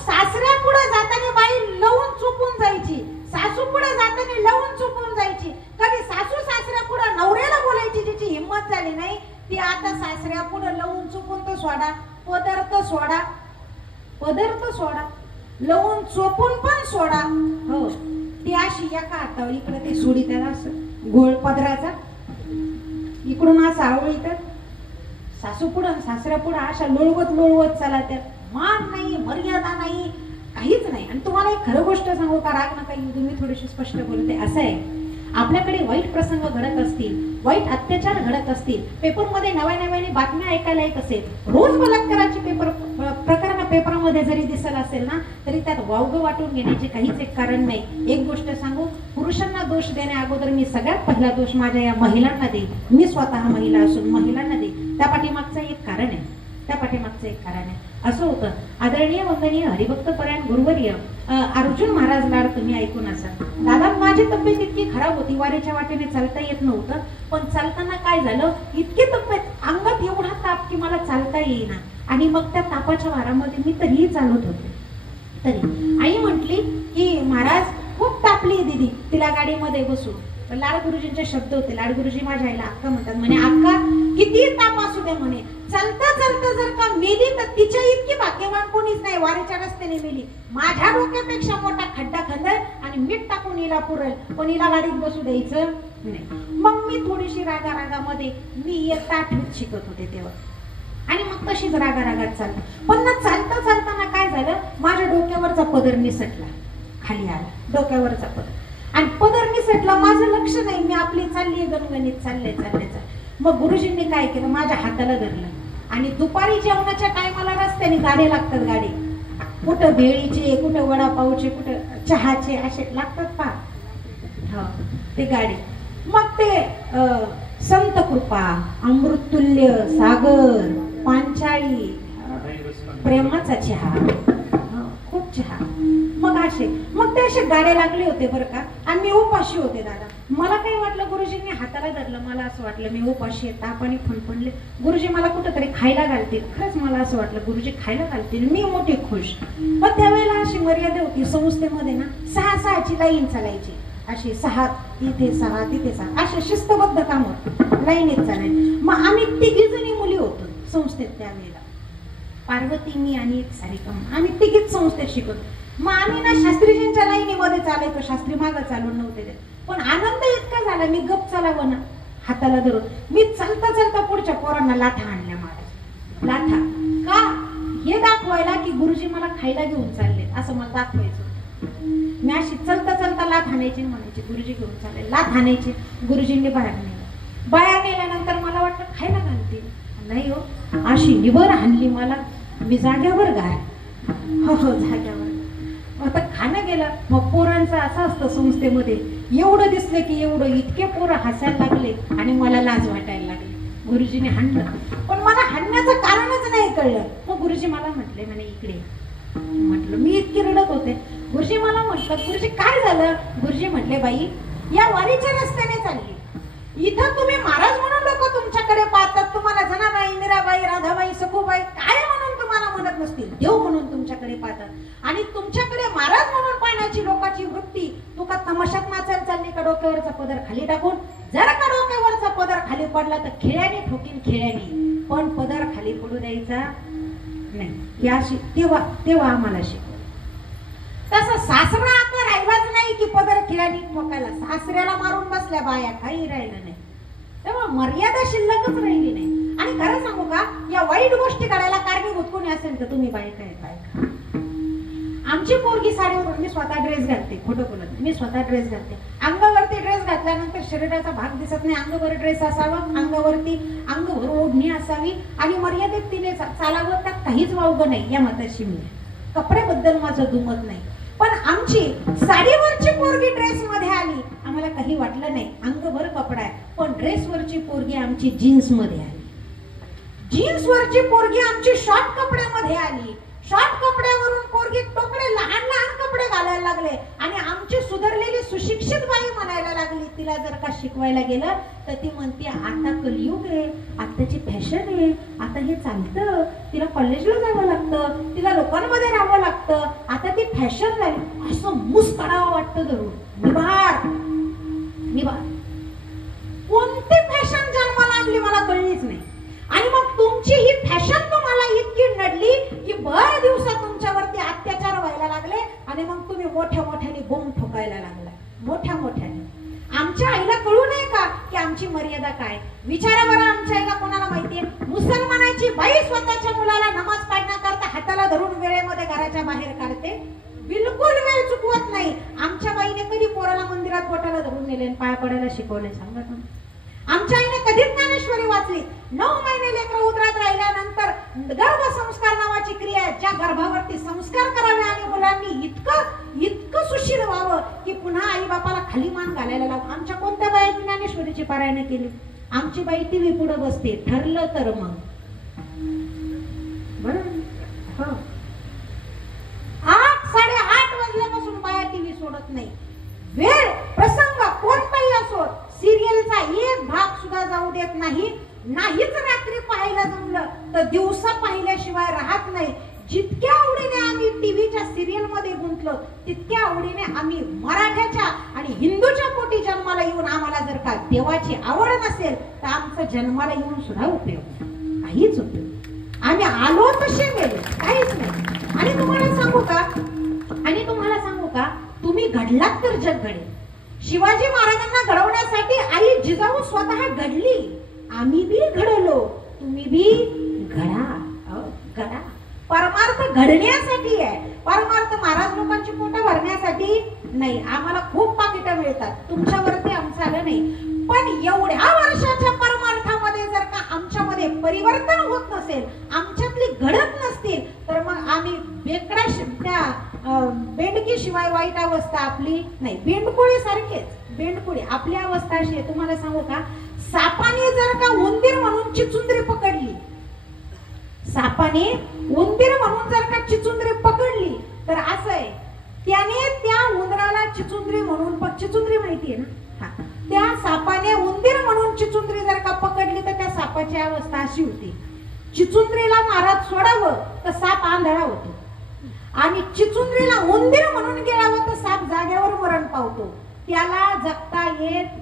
सासऱ्या पुढे जाताना बाई लवून चुकून जायची, सासू पुढे जाताना लवून चुकून जायची. कधी सासू सासऱ्या पुढे नवऱ्याला बोलायची जिची हिंमत झाली नाही, ती आता सासऱ्या पुढे लवून चुकून तर सोडा, पदर तर सोडा, पदर तर सोडा, लवून चोपून पण सोडा. हो, ती अशी एका हातावर इकडे ते सोडी, त्याला असं गोळ पदराचा इकडून असा आवळीत, सासू पुढं सासऱ्या पुढं अशा लोळवत चला, त्यात मान नाही, मर्यादा नाही, काहीच नाही. आणि तुम्हाला एक खरं गोष्ट सांगू का, राग नका येऊ दे, मी थोडीशी स्पष्ट बोलते. असं आहे, आपल्याकडे वाईट प्रसंग घडत असतील, वाईट अत्याचार घडत असतील, पेपरमध्ये नव्याने बातम्या ऐकायला येत असेल, रोज बलात्काराची प्रकरण पेपरमध्ये जरी दिसत असेल ना, तरी त्यात वावगं वाटून घेण्याचे काहीच एक कारण नाही. एक गोष्ट सांगू, पुरुषांना दोष देण्या अगोदर मी सगळ्यात पहिला दोष माझ्या या महिलांना दे. मी स्वतः महिला असून महिलांना दे. त्या पाठीमागचं एक कारण आहे, त्या पाठीमागचं एक कारण आहे. असं होतं, आदरणीय वंदनीय हरिभक्त परायण गुरुवर्य अर्जुन महाराज लाड तुम्ही ऐकून असाल. दादा, माझी तब्येत इतकी खराब होती, वारीच्या वाटेने चालता येत नव्हतं, पण चालताना काय झालं, इतकी तब्येत, अंगात एवढा ताप की मला चालता येईना. आणि मग त्या तापाच्या वारामध्ये मी तरीही चालत होते. तरी आई म्हटली की महाराज खूप तापली दीदी, तिला गाडीमध्ये बसू. लाड गुरुजींचे शब्द होते, लाड गुरुजी माझ्या आईला अक्का म्हणतात, म्हणे अक्का किती ताप असू दे म्हणे, चालता चालता जर का मेली तर तिच्या इतकी भाग्यवान कोणीच नाही, वारीच्या रस्त्याने मेली. माझ्या डोक्यापेक्षा मोठा खड्डा खंदल आणि मीठ टाकून हिला पुरेल, पण हिला गाडीत बसू द्यायचं नाही. मग मी थोडीशी रागामध्ये, मी इयत्ता 8वीत शिकत होते तेव्हा, आणि मग तशीच रागात चालते. पण ना चालता चालताना काय झालं, माझ्या डोक्यावरचा पदर निसटला, खाली आला डोक्यावरचा पदर, आणि पदर निसटला, माझं लक्ष नाही, मी आपली चालली गणगणित चाललंय. मग गुरुजींनी काय केलं, माझ्या हाताला धरलं. आणि दुपारी जेवणाच्या टायमाला रस्त्याने गाड्या लागतात, गाडी कुठं भेळीचे, कुठं वडापावचे, कुठं चहाचे, असे लागतात पहा, हो ते गाडी. मग ते संत कृपा, अमृततुल्य, सागर, पांचाळी, प्रेमाचा चहा, खूप चहा. मग ते असे गाडे लागले होते बरं का. आणि मी उपाशी होते दादा. मला काही वाटलं, गुरुजींनी हाताला धरलं, मला असं वाटलं मी उपाशी आहे, तापाने फणफणले, गुरुजी मला कुठंतरी खायला घालतील. खरंच मला असं वाटलं गुरुजी खायला घालतील, मी मोठी खुश. पण त्यावेळेला अशी मर्यादा होती, संस्थेमध्ये ना 6-6ची लाईन चालायची, अशी 6 इथे 6 तिथे 6, असे शिस्तबद्ध काम होतं, लाईनीत चालायची. मग आम्ही 3 जणी मुली होतो संस्थेत त्यावेळेला. पार्वती, मी आणि एक सारिका, आम्ही तिघीच संस्थेत शिकत. मग आम्ही ना शास्त्रीजींच्या लाईनीमध्ये चालायचो, शास्त्री मागं चालून नव्हते देत. पण आनंद इतका झाला, मी गप चालावं ना हाताला धरून. मी चालता चालता पुढच्या पोरांना लाथा आणल्या मारायच्या. लाथा का? हे दाखवायला की गुरुजी मला खायला घेऊन चालले, असं मला दाखवायचं. मी अशी चलता चलता लाथ हाणायची, म्हणायची गुरुजी घेऊन चालले. लाथ हाणायची, गुरुजींनी बाहेर नेलं. बाहेर नेल्यानंतर मला वाटलं खायला घालतील, नाही हो, अशी निबर हाणली मला. मी जाग्यावर गाय, हो हो जाग्यावर. आता खाणं गेलं. मग पोरांचं असं असतं संस्थेमध्ये, एवढं दिसलं की एवढं, इतके पोरं हसायला लागले आणि मला लाज वाटायला लागली. गुरुजीने हाणलं, पण मला हाणण्याचं कारणच नाही कळलं. मग गुरुजी मला म्हटले, म्हणे इकडे. म्हटलं, मी इतकी रडत होते. गुरुजी मला म्हटलं, गुरुजी काय झालं? गुरुजी म्हटले, बाई या वारीच्या रस्त्याने चालली, इथं तुम्ही महाराज म्हणून लोक तुमच्याकडे पाहतात, तुम्हाला जनाबाई, मीराबाई, राधाबाई, सखूबाई काय म्हणून तुम्हाला म्हणत नसतील, देव म्हणून तुमच्याकडे पाहतात. आणि तुमच्याकडे महाराज म्हणून पाहण्याची लोकांची वृत्ती, तुका तमाशात नाचायला चालली का डोक्यावरचा पदर खाली टाकून? जर का डोक्यावरचा पदर खाली पडला तर खेळ्याने ठोकीन, खेळ्याने, पण पदर खाली पडू द्यायचा नाही. तेव्हा आम्हाला शिकवलं. तसं सासरा आता राहिलाच नाही की पदर खिळ्याने ठोकायला. सासऱ्याला मारून बसल्या बाया, काही राहिलं नाही. तेव्हा मर्यादा शिल्लकच राहिली नाही. आणि खरं सांगू का, या वाईट गोष्टी करायला कारणीभूत कोणी असेल तर तुम्ही बायका आहे. बायका, आमची पोरगी साडीवरून, मी स्वतः ड्रेस घालते, खोटं बोलत, मी स्वतः ड्रेस घालते. अंगावरती ड्रेस घातल्यानंतर शरीराचा भाग दिसत नाही, अंगावर ड्रेस असावा, अंगावर ओढणी असावी आणि मर्यादित तिने चालावं, त्यात काहीच वावगं नाही. या मताशी मी, कपड्याबद्दल माझं दुमत नाही. पण आमची साडीवरची पोरगी ड्रेस मध्ये आली, आम्हाला काही वाटलं नाही, अंगभर कपडा आहे. पण ड्रेसवरची पोरगी आमची जीन्स मध्ये आली, जीन्सवरची पोरगी आमची शॉर्ट कपड्यामध्ये आली, शॉर्ट कपड्यावरून पोरगी टोकडे लहान लहान कपडे घालायला लागले. आणि आमची सुधारलेली सुशिक्षित बाई म्हणायला लागली. तिला जर का शिकवायला गेलं तर ती म्हणते, आता कलियुग आहे, आताची फॅशन आहे, आता हे चालतं, तिला कॉलेजला जावं लागतं, तिला लोकांमध्ये राहावं लागतं, आता ती फॅशन झाली. असं मुस काढावं वाटतं धरून. निभार कोणती फॅशन जन्माला आणली मला कळलीच नाही. आणि मग तुमची ही फॅशन तुम्हाला इतकी नडली की भर दिवसात तुमच्यावरती अत्याचार व्हायला लागले आणि मग तुम्ही मोठ्या मोठ्याने बोंब ठोकायला लागला. मोठ्या मोठ्याने. आमच्या आईला कळू नये का की आमची मर्यादा काय? विचारा बरं, आमच्या आईला कोणाला माहितीये? मुसलमानाची बाई स्वतःच्या मुलाला नमाज पाडण्याकरता हाताला धरून वेळेमध्ये घराच्या बाहेर काढते, बिलकुल वेळ चुकवत नाही. आमच्या बाईने कधी पोराला मंदिरात बोटाला धरून नेले आणि पाया पडायला शिकवले सांगा तुम्ही? आमच्या आईने कधी ज्ञानेश्वरी वाचली? 9 महिने लेकरं उदरात राहिल्यानंतर गर्भसंस्कार नावाची क्रिया आहे, ज्या गर्भावरती संस्कार करावे आणि मुलांनी इतकं सुशील व्हावं की पुन्हा आई बापाला खाली मान घालायला लाव. आमच्या कोणत्या बाई ज्ञानेश्वरीची पारायण केली? आमची बाई टीव्ही पुढे बसते, ठरलं तर मग बरं. 8-8:30 वाजल्यापासून बाया टीव्ही सोडत नाही. वेळ प्रसंग कोणताही असो, सिरियलचा एक भाग सुद्धा जाऊ देत नाही. नाहीच रात्री पाहायला जमलं तर दिवसा पाहिल्याशिवाय राहत नाही. जितक्या आवडीने आम्ही टीव्हीच्या सिरियल मध्ये गुंतलो, तितक्या आवडीने आम्ही मराठ्याच्या आणि हिंदूच्या पोटी जन्माला येऊन, आम्हाला जर का देवाची आवड नसेल तर आमचा जन्माला येऊन सुद्धा उपयोग नाही, काहीच उपयोग. आम्ही आलो तसे गेलो, काहीच नाही. आणि तुम्हाला सांगू का, तुम्ही घडलात तर जग घडेल. शिवाजी महाराजांना घडवण्यासाठी आई जिजाऊ स्वतः घडली. आम्ही बी घडलो, तुम्ही बी घडा. परमार्थ घडण्यासाठी आहे, परमार्थ महाराज लोकांची पोटं भरण्यासाठी नाही. आम्हाला खूप पाकिटं मिळतात, तुमच्यावरती आमचं आलं नाही. पण एवढ्या वर्षाच्या परमार्थामध्ये जर का आमच्यामध्ये परिवर्तन होत नसेल, आमच्यातली घडत नसतील, तर मग आम्ही बेकडा त्या बेंडकी शिवाय वाईट अवस्था आपली नाही. बेंडकुळी सारखेच, बेंडकुळी आपली अवस्था अशी आहे. तुम्हाला सांगू का, सापाने जर का उंदीर म्हणून चिचुंद्री पकडली, सापाने उंदीर म्हणून जर का चिचुंद्री पकडली तर असं आहे, त्याने त्या उंदराला चिचुंद्री म्हणून, चिचुंद्री माहितीये ना, त्या सापाने उंदीर म्हणून चिचुंद्री जर का पकडली तर त्या सापाची अवस्था अशी होती, चिचुंद्रीला महाराज सोडावं तर साप आंधळा होतो आणि चिचुंद्रीला उंदीर म्हणून गिळावं तर साप जाग्यावर मरण पावतो. त्याला जगता येत.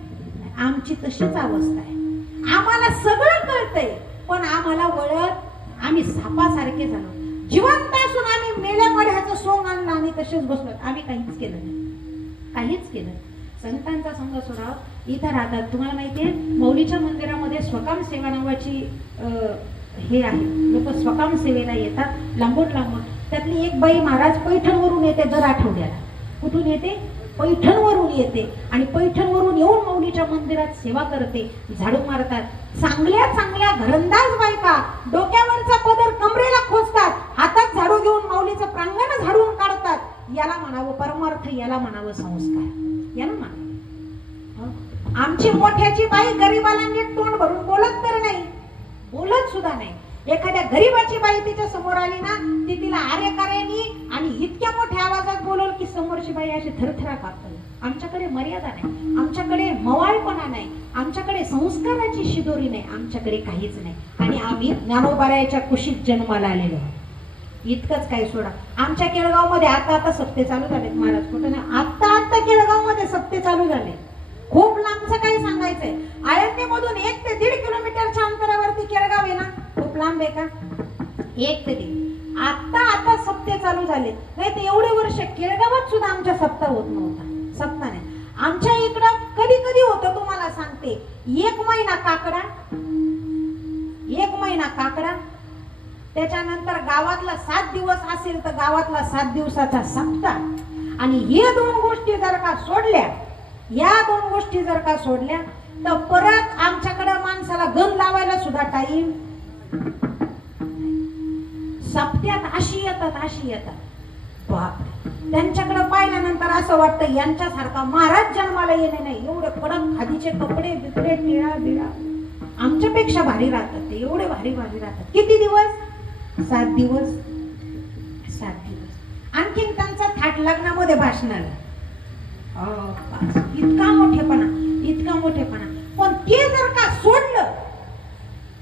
आमची तशीच अवस्था आहे. आम्हाला सगळं कळतंय, पण आम्हाला वळत आम्ही सापासारखे झालो. जिवंत असून आम्ही मेल्यामुळे ह्याचं सोंग आणलं आणि तसेच बसलो. आम्ही काहीच केलं नाही, काहीच केलं. संतांचा संघ सोडा इथं राहतात. तुम्हाला माहितीये मौलीच्या मंदिरामध्ये स्वकाम सेवा नावाची हे आहे. लोक स्वकाम सेवेला येतात लांबून लांबून. त्यातली एक बाई महाराज पैठणवरून येते दर आठवड्याला. कुठून येते? पैठणवरून येते आणि पैठणवरून येऊन मौलीच्या मंदिरात सेवा करते, झाडू मारतात. चांगल्या चांगल्या घरंदाज बायका डोक्यावरचा पदर कमरेला खोचतात, हातात झाडू घेऊन माऊलीचं प्रांगण झाडून काढतात. याला म्हणावं परमार्थ, याला म्हणावं संस्कार, याला म्हणावं. आमची मोठ्याची बाई गरीबाला नीट तोंड भरून बोलत तर नाही, बोलत सुद्धा नाही. एखाद्या गरीबाची बाई तिच्या समोर आली ना, ती तिला आर्यकार्यानी आणि इतक्या मोठ्या आवाजात बोलल की समोरची बाई अशी थरथरा कापते. आमच्याकडे मर्यादा नाही, आमच्याकडे मवाळपणा नाही, आमच्याकडे संस्काराची शिदोरी नाही, आमच्याकडे काहीच नाही. आणि आम्ही ज्ञानोबारायाच्या कुशीत जन्माला आलेलो आहोत. इतकंच काय सोडा. आमच्या केळगाव मध्ये आता सप्ते चालू झालेत महाराज, कुठं नाही, आता केळगाव मध्ये सप्ते चालू झाले. खूप लांबचं काही सांगायचंय. आळंदीमधून 1 ते 1.5 किलोमीटरच्या अंतरावरती केळगाव आहे ना. खूप लांब आहे का? 1 ते 1.5. आता सप्ते चालू झाले. नाही तर एवढे वर्ष केळगावात सुद्धा आमच्या सप्ताह होत नव्हता. सप्ताह नाही. आमच्या इकडं कधी कधी होतं तुम्हाला सांगते. 1 महिना काकडा, 1 महिना काकडा. त्याच्यानंतर गावातला 7 दिवस असेल तर गावातला 7 दिवसाचा सप्ताह. आणि हे 2 गोष्टी जर का सोडल्या, या 2 गोष्टी जर का सोडल्या तर परत आमच्याकडे माणसाला गण लावायला सुद्धा टाईम. सप्त्यात अशी येतात बाप. त्यांच्याकडे पाहिल्यानंतर असं वाटतं यांच्यासारखा महाराज जन्माला येणे नाही. एवढे कडक खादीचे कपडे बिकडे टिळा बिळा आमच्यापेक्षा भारी राहतात ते, एवढे भारी राहतात. किती दिवस? 7 दिवस. 7 दिवस. आणखीन त्यांचा थाट लग्नामध्ये भाषणाला इतका मोठेपणा. पण ते जर का सोडलं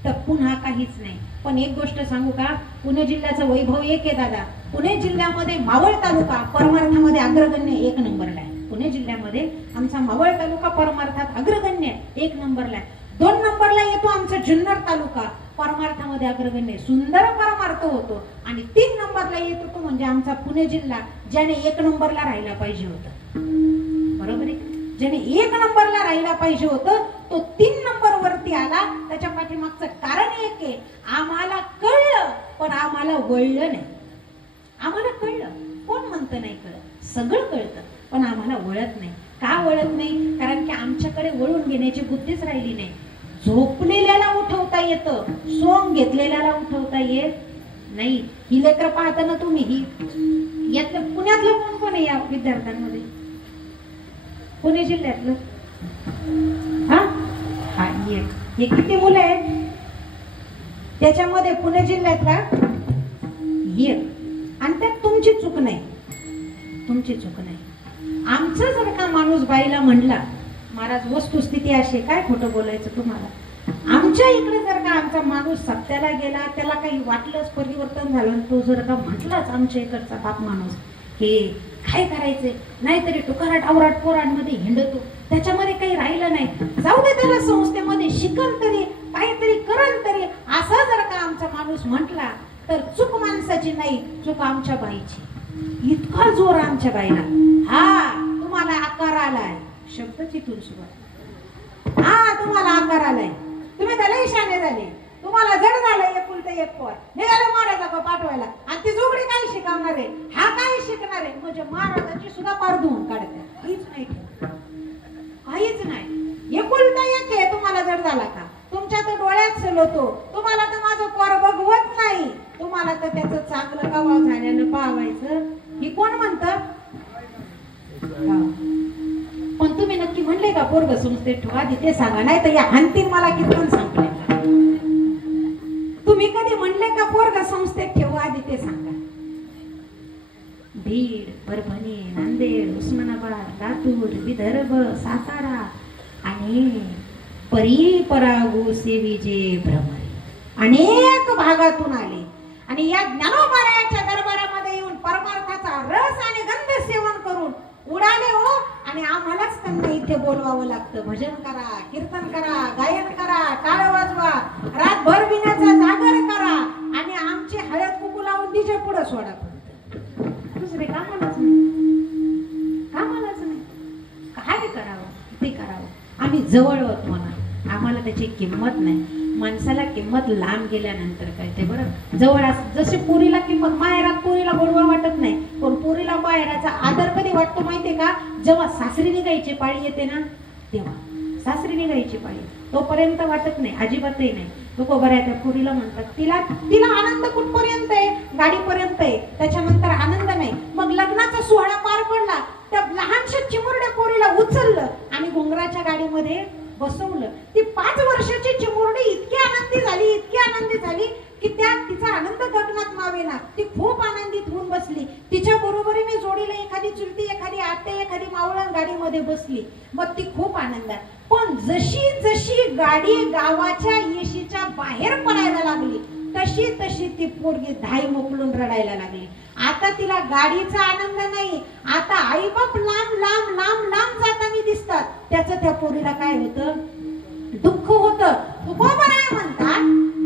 तर पुन्हा काहीच नाही. पण एक गोष्ट सांगू का, पुणे जिल्ह्याचं वैभव एक आहे दादा. पुणे जिल्ह्यामध्ये मावळ तालुका परमार्थामध्ये अग्रगण्य 1 नंबरला आहे. पुणे जिल्ह्यामध्ये आमचा मावळ तालुका परमार्थात अग्रगण्य 1 नंबरला आहे. 2 नंबरला येतो आमचा जुन्नर तालुका परमार्थामध्ये अग्रगण्य, सुंदर परमार्थ होतो. आणि 3 नंबरला येतो तो म्हणजे आमचा पुणे जिल्हा, ज्याने 1 नंबरला राहायला पाहिजे होतं. बरोबर आहे? ज्याने 1 नंबरला राहायला पाहिजे होतं तो 3 नंबर वरती आला. त्याच्या पाठीमागचं कारण एक आहे, आम्हाला कळलं पण आम्हाला वळलं नाही. आम्हाला कळलं, कोण म्हणतं नाही कळत, सगळं कळतं पण आम्हाला वळत नाही. का वळत नाही? कारण की आमच्याकडे वळून घेण्याची बुद्धीच राहिली नाही. झोपलेल्याला उठवता येतं, सोंग घेतलेल्याला उठवता येत नाही. ही लेकरं पाहता ना तुम्ही, ही यातलं पुण्यातलं कोण आहे या विद्यार्थ्यांमध्ये? पुणे जिल्ह्यातलं हे किती मुलं आहेत? त्याच्यामध्ये पुणे जिल्ह्यातला एक. आणि त्यात तुमची चूक नाही. आमचं जर का माणूस बाईला म्हणला, महाराज वस्तुस्थिती अशी, काय खोटं बोलायचं तुम्हाला. आमच्या इकडे जर का आमचा माणूस सप्त्याला गेला, त्याला काही वाटलंच, परिवर्तन झालं, तो जर का म्हटलाच आमच्या इकडचा बाप माणूस, हे काय करायचे, नाहीतरी टुकाराट आवराट पोरांमध्ये हिंडतो, त्याच्यामध्ये काही राहिलं नाही, जाऊ दे त्याला संस्थेमध्ये शिकल तरी, काहीतरी करल तरी, असा जर का आमचा माणूस म्हटला तर चूक माणसाची नाही, चूक आमच्या बाईची. इतका जोर आमच्या बाईला. हा तुम्हाला आकार आलाय, शब्द चितून सुरुवात. हा तुम्हाला आकार आलाय, तुम्ही त्याला शाणे झाले, तुम्हाला जड झालं एकुलते 1 पोर, निघाले महाराजा पाठवायला. आणि ती जोगडी काय शिकवणार आहे, हा काय शिकणार आहे, म्हणजे महाराजाची सुद्धा पार धुवून काढते. काहीच नाही. एकुलता 1 आहे, तुम्हाला जड झाला का? तुमच्या तर डोळ्यात सलवतो, तुम्हाला तर माझं पोर बघवत नाही, तुम्हाला तर त्याचं चांगलं कवा झाल्यानं पाहायचं. ही कोण म्हणतं? पण तुम्ही नक्की म्हणले का पोरग संस्थेत ठेवा, ते सांगा, नाही तर या अंतिम मला किती सांगले. तुम्ही कधी म्हणले का पोरग संस्थेत ठेवा, आधी ते सांगा. बीड, परभणी, नांदेड, उस्मानाबाद, लातूर, विदर्भ, सातारा आणि परागू सेविजे भ्रमरे अनेक भागातून आले आणि या ज्ञानोबारायाच्या दरबारामध्ये येऊन परमार्थाचा रस आणि गंध सेवन करून उडाले हो. आणि आम्हालाच त्यांना इथे बोलवावं लागतं. भजन करा, कीर्तन करा, गायन करा, टाळ वाजवा, रातभर विण्याचा जागर करा आणि आमची हळद कुकू लावून तिच्या पुढे सोडा. दुसरे कामालाच नाही, कामालाच नाही. काय करावं ते करावं. आम्ही जवळ होत म्हणा, आम्हाला त्याची किंमत नाही. माणसाला किंमत लांब गेल्यानंतर कळते बरं. जवळ जसे पोरीला किंमत, माहेरात पोरीला गोडवा वाटत नाही, पण पोरीला माहेराचा आदर कधी वाटतो माहितीये का? जेव्हा सासरी निघायची पाळी येते ना, तेव्हा सासरी निघायची पाळी, तोपर्यंत वाटत नाही, अजिबातही नाही. लोक बऱ्या त्या पोरीला म्हणतात, तिला तिला आनंद कुठपर्यंत आहे? गाडीपर्यंत आहे, त्याच्यानंतर आनंद नाही. मग लग्नाचा सोहळा पार पडला, त्या लहानशा चिमुरड्या पोरीला उचललं आणि घुंगराच्या गाडीमध्ये बसवलं. ती 5 वर्षाची चिमुरडी इतकी आनंदी झाली, इतकी आनंदी झाली की तिचा आनंद गगनात मावेना. ती खूप आनंदित होऊन बसली. तिच्या बरोबरीने जोडीला एखादी चुलती, एखादी आते, एखादी मावळण गाडीमध्ये बसली. मग ती खूप आनंदात. पण जशी जशी गाडी गावाच्या येशीच्या बाहेर पडायला लागली, तशी तशी ती पोरगी धाय मोकलून रडायला लागली. आता तिला गाडीचा आनंद नाही, आता आईबाप लांब लांब लांब लांब जाताना दिसतात. त्याचं त्या पोरीला काय होतं? दुःख होतं. तुकोबराय म्हणतात,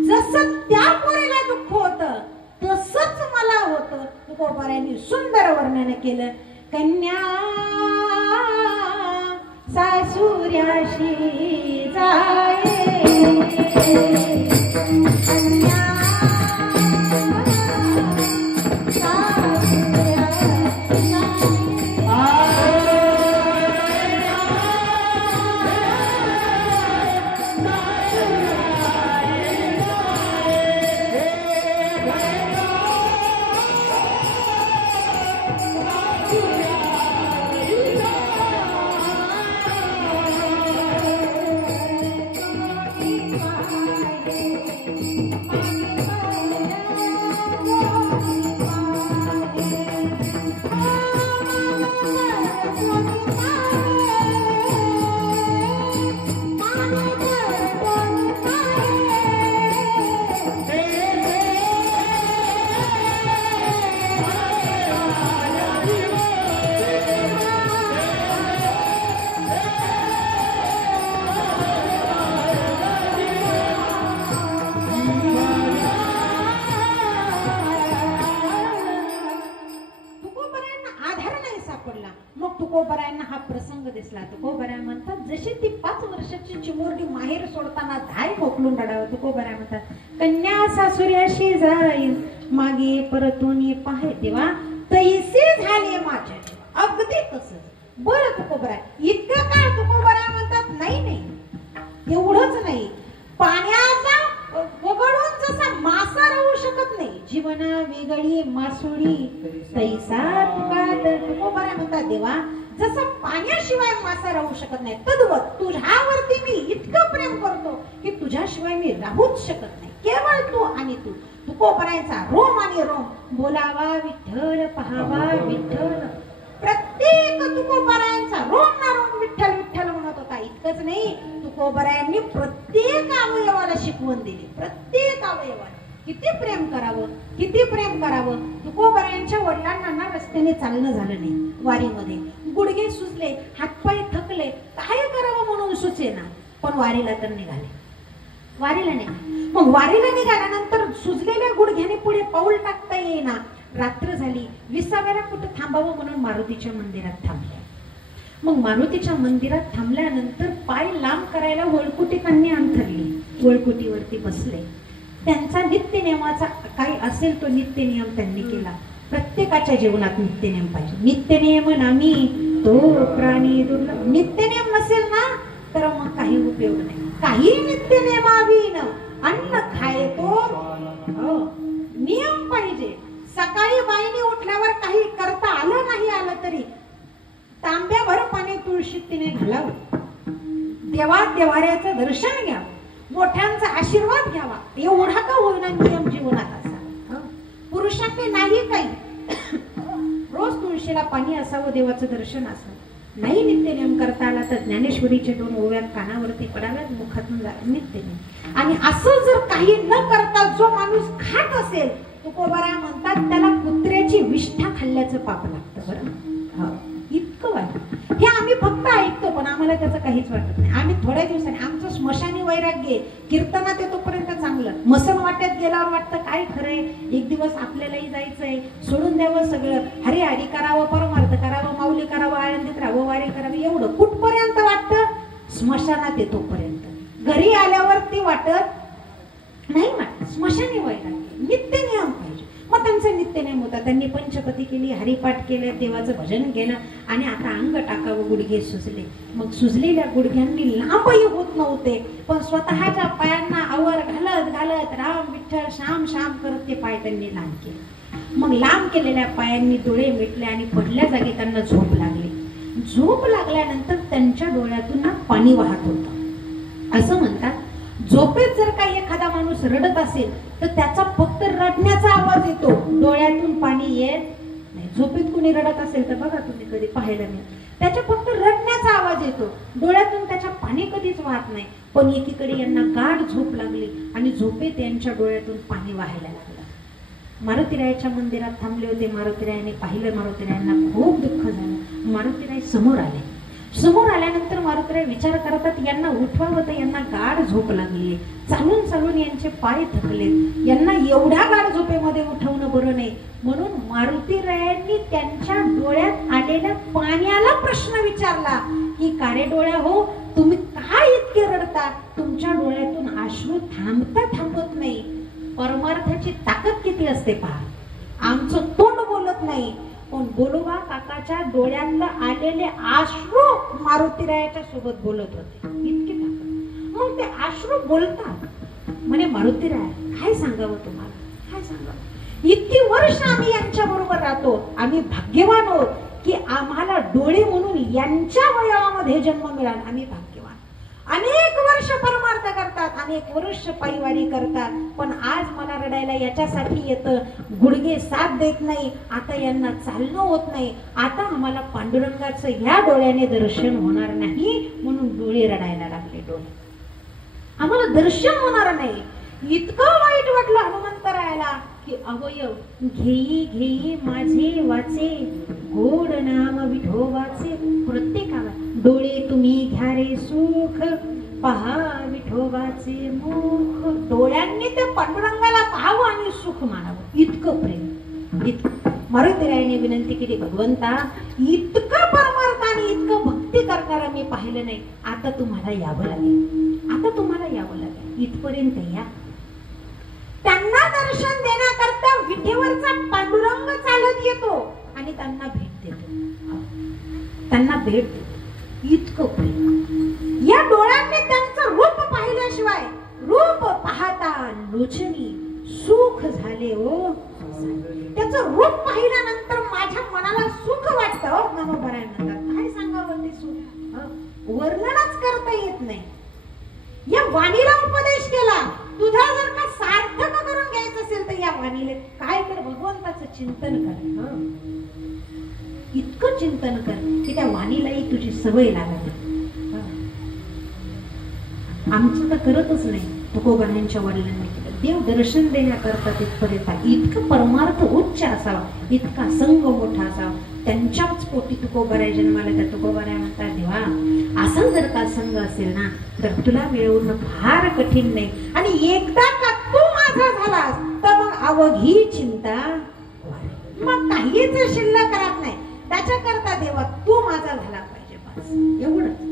जसं त्या पोरीला दुःख होतं तसंच मला होतं. तुकोबरायांनी सुंदर वर्णन केलं. कन्या सासुऱ्याशी जाये, कन्या तुकोबरायांना हा प्रसंग दिसला. तुकोबराय म्हणतात, जशी ती 5 वर्षाची चिमुरडी माहेर सोडताना धाय मोकलून रडावं. तुकोबराय म्हणतात, कन्या सासुऱ्याशी जाईल, मागे परतून पाहे तेव्हा तैसे झाले माझ्या. अगदी तसंच. बरं तुकोबराय, इतकं काय? तुकोबराय म्हणतात, नाही नाही, एवढंच नाही. पाण्याचा वगळून जसा मासा राहू शकत नाही, जीवना वेगळी मासुळी तैसा तुका. तुकोबराय म्हणतात, देवा, जसं पाण्याशिवाय मासा राहू शकत नाही, तद्वत तुझ्यावरती मी इतकं प्रेम करतो की तुझ्याशिवाय मी राहूच शकत नाही. केवळ तू आणि तू. तुकोबरायांचा रोम आणि रोम बोलावा विठ्ठल, पहावा विठ्ठल. प्रत्येक तुकोबरायांचा रोम ना रोम विठ्ठल विठ्ठल म्हणत होता. इतकंच नाही, तुकोबरायांनी प्रत्येक अवयवाला शिकवण दिली. प्रत्येक अवयवाला किती प्रेम करावं, किती प्रेम करावं. तुकोबरायांच्या वडिलांना रस्त्याने चालणं झालं नाही. वारीमध्ये गुडघे सुजले, हातपाय थकले, काय करावं म्हणून सुचेना. पण वारीला तर निघाले. वारीला निघाले. मग वारीला निघाल्यानंतर सुजलेल्या गुडघ्याने पुढे पाऊल टाकता येईना. रात्र झाली. 20व्याला कुठं थांबावं म्हणून मारुतीच्या मंदिरात थांबले. मग मारुतीच्या मंदिरात थांबल्यानंतर पाय लांब करायला वळकुटीकांनी अंथरली. वळकुटीवरती बसले. त्यांचा नित्यनियमाचा काही असेल तो नित्यनियम त्यांनी केला. प्रत्येकाच्या जीवनात नित्यनियम पाहिजे. नित्यनियम नामी तो प्राणी दुर्लभ. नित्यनियम नसेल ना तर मग काही उपयोग नाही. काही नित्यनियमाविन अन्न खाय तो नियम पाहिजे. सकाळी बाईने उठल्यावर काही करता आलं नाही आलं तरी तांब्याभर पाणी तुळशीत तिने घालावं. देवात देवाऱ्याचं दर्शन घ्यावं. मोठ्यांचा आशीर्वाद घ्यावा. एवढा का होईना नियम जीवनात असा. पुरुषांनी नाही काही. रोज तुळशीला पाणी असावं, देवाचं दर्शन असावं. नाही नित्यनियम करता आला तर ज्ञानेश्वरीचे 2 ओव्या कानावरती पडाव्यात, मुखातून नित्यनियम. आणि असं जर काही न करता जो माणूस खात असेल, तुकोबराय म्हणतात, त्याला कुत्र्याची विष्ठा खाल्ल्याचं पाप लागतं. बरं, इतकं वाईट. हे आम्ही फक्त ऐकतो पण आम्हाला नाहीये. कीर्तनात आहे तोपर्यंत चांगलं, मसन वाट्यात गेल्यावर वाटतं काय खरंय, एक दिवस आपल्यालाही जायचंय, सोडून द्यावं सगळं, हरी हरी करावं, परमार्थ करावं, माऊली करावं, आनंदीत राहावं, वारी करावी, एवढं कुठपर्यंत वाटतं? स्मशानात येतो पर्यंत. घरी आल्यावर ते वाटत नाही. वाटत स्मशानी व्हायला नित्य नियम पाहिजे. मग त्यांचा नित्य नियम होता, त्यांनी पंचपती केली, हरिपाठ केलं, देवाचं भजन केलं आणि आता अंग टाकावं, गुडघे सुजले. मग सुजलेल्या गुडघ्यांनी लांबही होत नव्हते, पण स्वतःच्या पायांना आवर घालत घालत राम विठ्ठल श्याम श्याम करत ते पाय त्यांनी लांब केले. मग लांब केलेल्या पायांनी डोळे मिटले आणि पडल्या जागी त्यांना झोप लागली. झोप लागल्यानंतर त्यांच्या डोळ्यातून ना पाणी वाहत होतं. असं म्हणतात, झोपेत जर काही एखादा माणूस रडत असेल तर त्याचा फक्त रडण्याचा आवाज येतो, डोळ्यातून पाणी येत नाही. झोपेत कुणी रडत असेल तर बघा तुम्ही, कधी पाहायला नाही, त्याच्या फक्त रडण्याचा आवाज येतो, डोळ्यातून त्याच्या पाणी कधीच वाहत नाही. पण एकीकडे यांना गाढ झोप लागली आणि झोपेत यांच्या डोळ्यातून पाणी वाहायला लागलं. मारुतीरायाच्या मंदिरात थांबले होते. मारुतीरायाने पाहिलं, मारुतीरायांना खूप दुःख झालं. मारुतीराय समोर आले. समोर आल्यानंतर मारुतीराय विचार करतात, यांना उठवावं तर यांना गाढ झोप लागली, चालून चालून यांचे पाय थकलेत, यांना एवढ्या गाढ झोपेमध्ये उठवणं बरं नाही. म्हणून मारुतीरायांनी त्यांच्या डोळ्यात आलेल्या पाण्याला प्रश्न विचारला की कारे डोळ्या हो, तुम्ही काय इतके रडता? तुमच्या डोळ्यातून अश्रू थांबत नाही. परमार्थाची ताकद किती असते पहा. आमचं तोंड बोलत नाही, पण बोलोबा काकाच्या डोळ्यातलं आलेले अश्रू मारुतीरायाच्या सोबत बोलत होते, इतकी ताकद. मग ते अश्रू बोलतात. म्हणे मारुतीराय काय सांगावं तुम्हाला, काय सांगावं, इतकी वर्ष आम्ही यांच्या बरोबर राहतो, आम्ही भाग्यवान आहोत की आम्हाला डोळे म्हणून यांच्या वयामध्ये जन्म मिळाला, आम्ही भाग्यवान. अनेक वर्ष परमार्थ करतात, अनेक वर्ष पायवारी करतात, पण आज मला रडायला याच्यासाठी येतं, गुडघे साथ देत नाही, आता यांना चालणं होत नाही, आता आम्हाला पांडुरंगाचं ह्या डोळ्याने दर्शन होणार नाही, म्हणून डोळे रडायला लागले. डोळे आम्हाला दर्शन होणार नाही. इतकं वाईट वाटलं हनुमंतरायाला की अवयव घेई घेई माझे वाचे, गोड नाम विठोबाचे. प्रत्येकाला डोळे तुम्ही घ्या रे सुख, पहा विठोबाचे मुख. डोळ्यांनी ते पांडुरंगाला पाहावं आणि सुख मानावं, इतकं प्रेम. इतकं मारुतीरायाने विनंती केली, भगवंता इतकं परमार्थ आणि इतकं भक्ती करणारं मी पाहिलं नाही, आता तुम्हाला यावं लागेल, आता तुम्हाला यावं लागेल, इथपर्यंत या. त्यांना दर्शन देण्याकरता विठेवरचा पांडुरंग चालत येतो आणि त्यांना भेट देतो, त्यांना भेट देतो. इतकं प्रेम. या डोळ्यांनी त्यांचं रूप पाहिल्याशिवाय, रूप पाहता लोचनी सुख झाले हो. त्याचं रूप पाहिल्यानंतर माझ्या मनाला सुख वाटतं. ज्ञानोबाराय म्हणतात, काय सांगावं ते सुख, वर्णनच करता येत नाही. या वाणीला उपदेश केला, तुझा जर का सार्थक करून घ्यायचं असेल तर या वाणीला काय कर, भगवंताचं चिंतन कर. इतकं चिंतन कर की त्या वाणीलाही तुझी सवय लागली. आमचं तर करतच नाही, तुकोबारायांच्या वडिलांनी केलं. देव दर्शन देण्याकरता तिथपर्यंत इतकं परमार्थ उच्च असावा, इतका संग मोठा असावा. त्यांच्याच पोटी तुकोबाराय जन्माला. त्या तुकोबाराय म्हणतात, देवा असं जर का संग असेल ना तर तुला मिळवणं फार कठीण नाही, आणि एकदा का तू माझा झालास तर मग अवघी चिंता, मग काहीच शिल्लक राहत नाही. त्याच्याकरता देवा तू माझा झाला पाहिजे, बस एवढंच.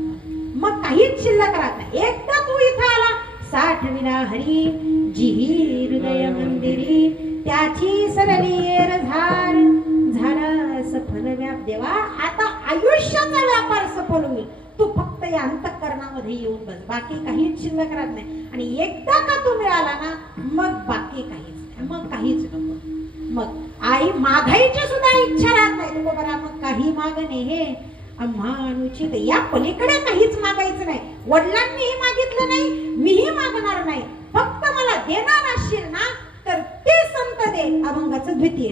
मग काहीच शिल्लक राहत नाही. एकदा तू इथं आला, साठविला हरी जिही हृदय मंदिरी, त्याची सरलीर झार झाला सफल व्याप. देवा आता आयुष्याचा व्यापार सफल होईल, तू फक्त या अंतःकरणामध्ये येऊन बस, बाकी काहीच शिल्लक राहत नाही. आणि एकदा का तू मिळाला ना मग बाकी काहीच नाही, मग काहीच नको. मग आई मागायची सुद्धा इच्छा राहत नाही. तुको बरा मग काही मागणे हे आम्हा अनुचित, या पलीकडे काहीच मागायचं नाही. वडिलांनीही मागितलं नाही, मीही मागणार नाही. फक्त मला देणार असशील ना तर ते संत दे. अभंगाचं द्वितीय.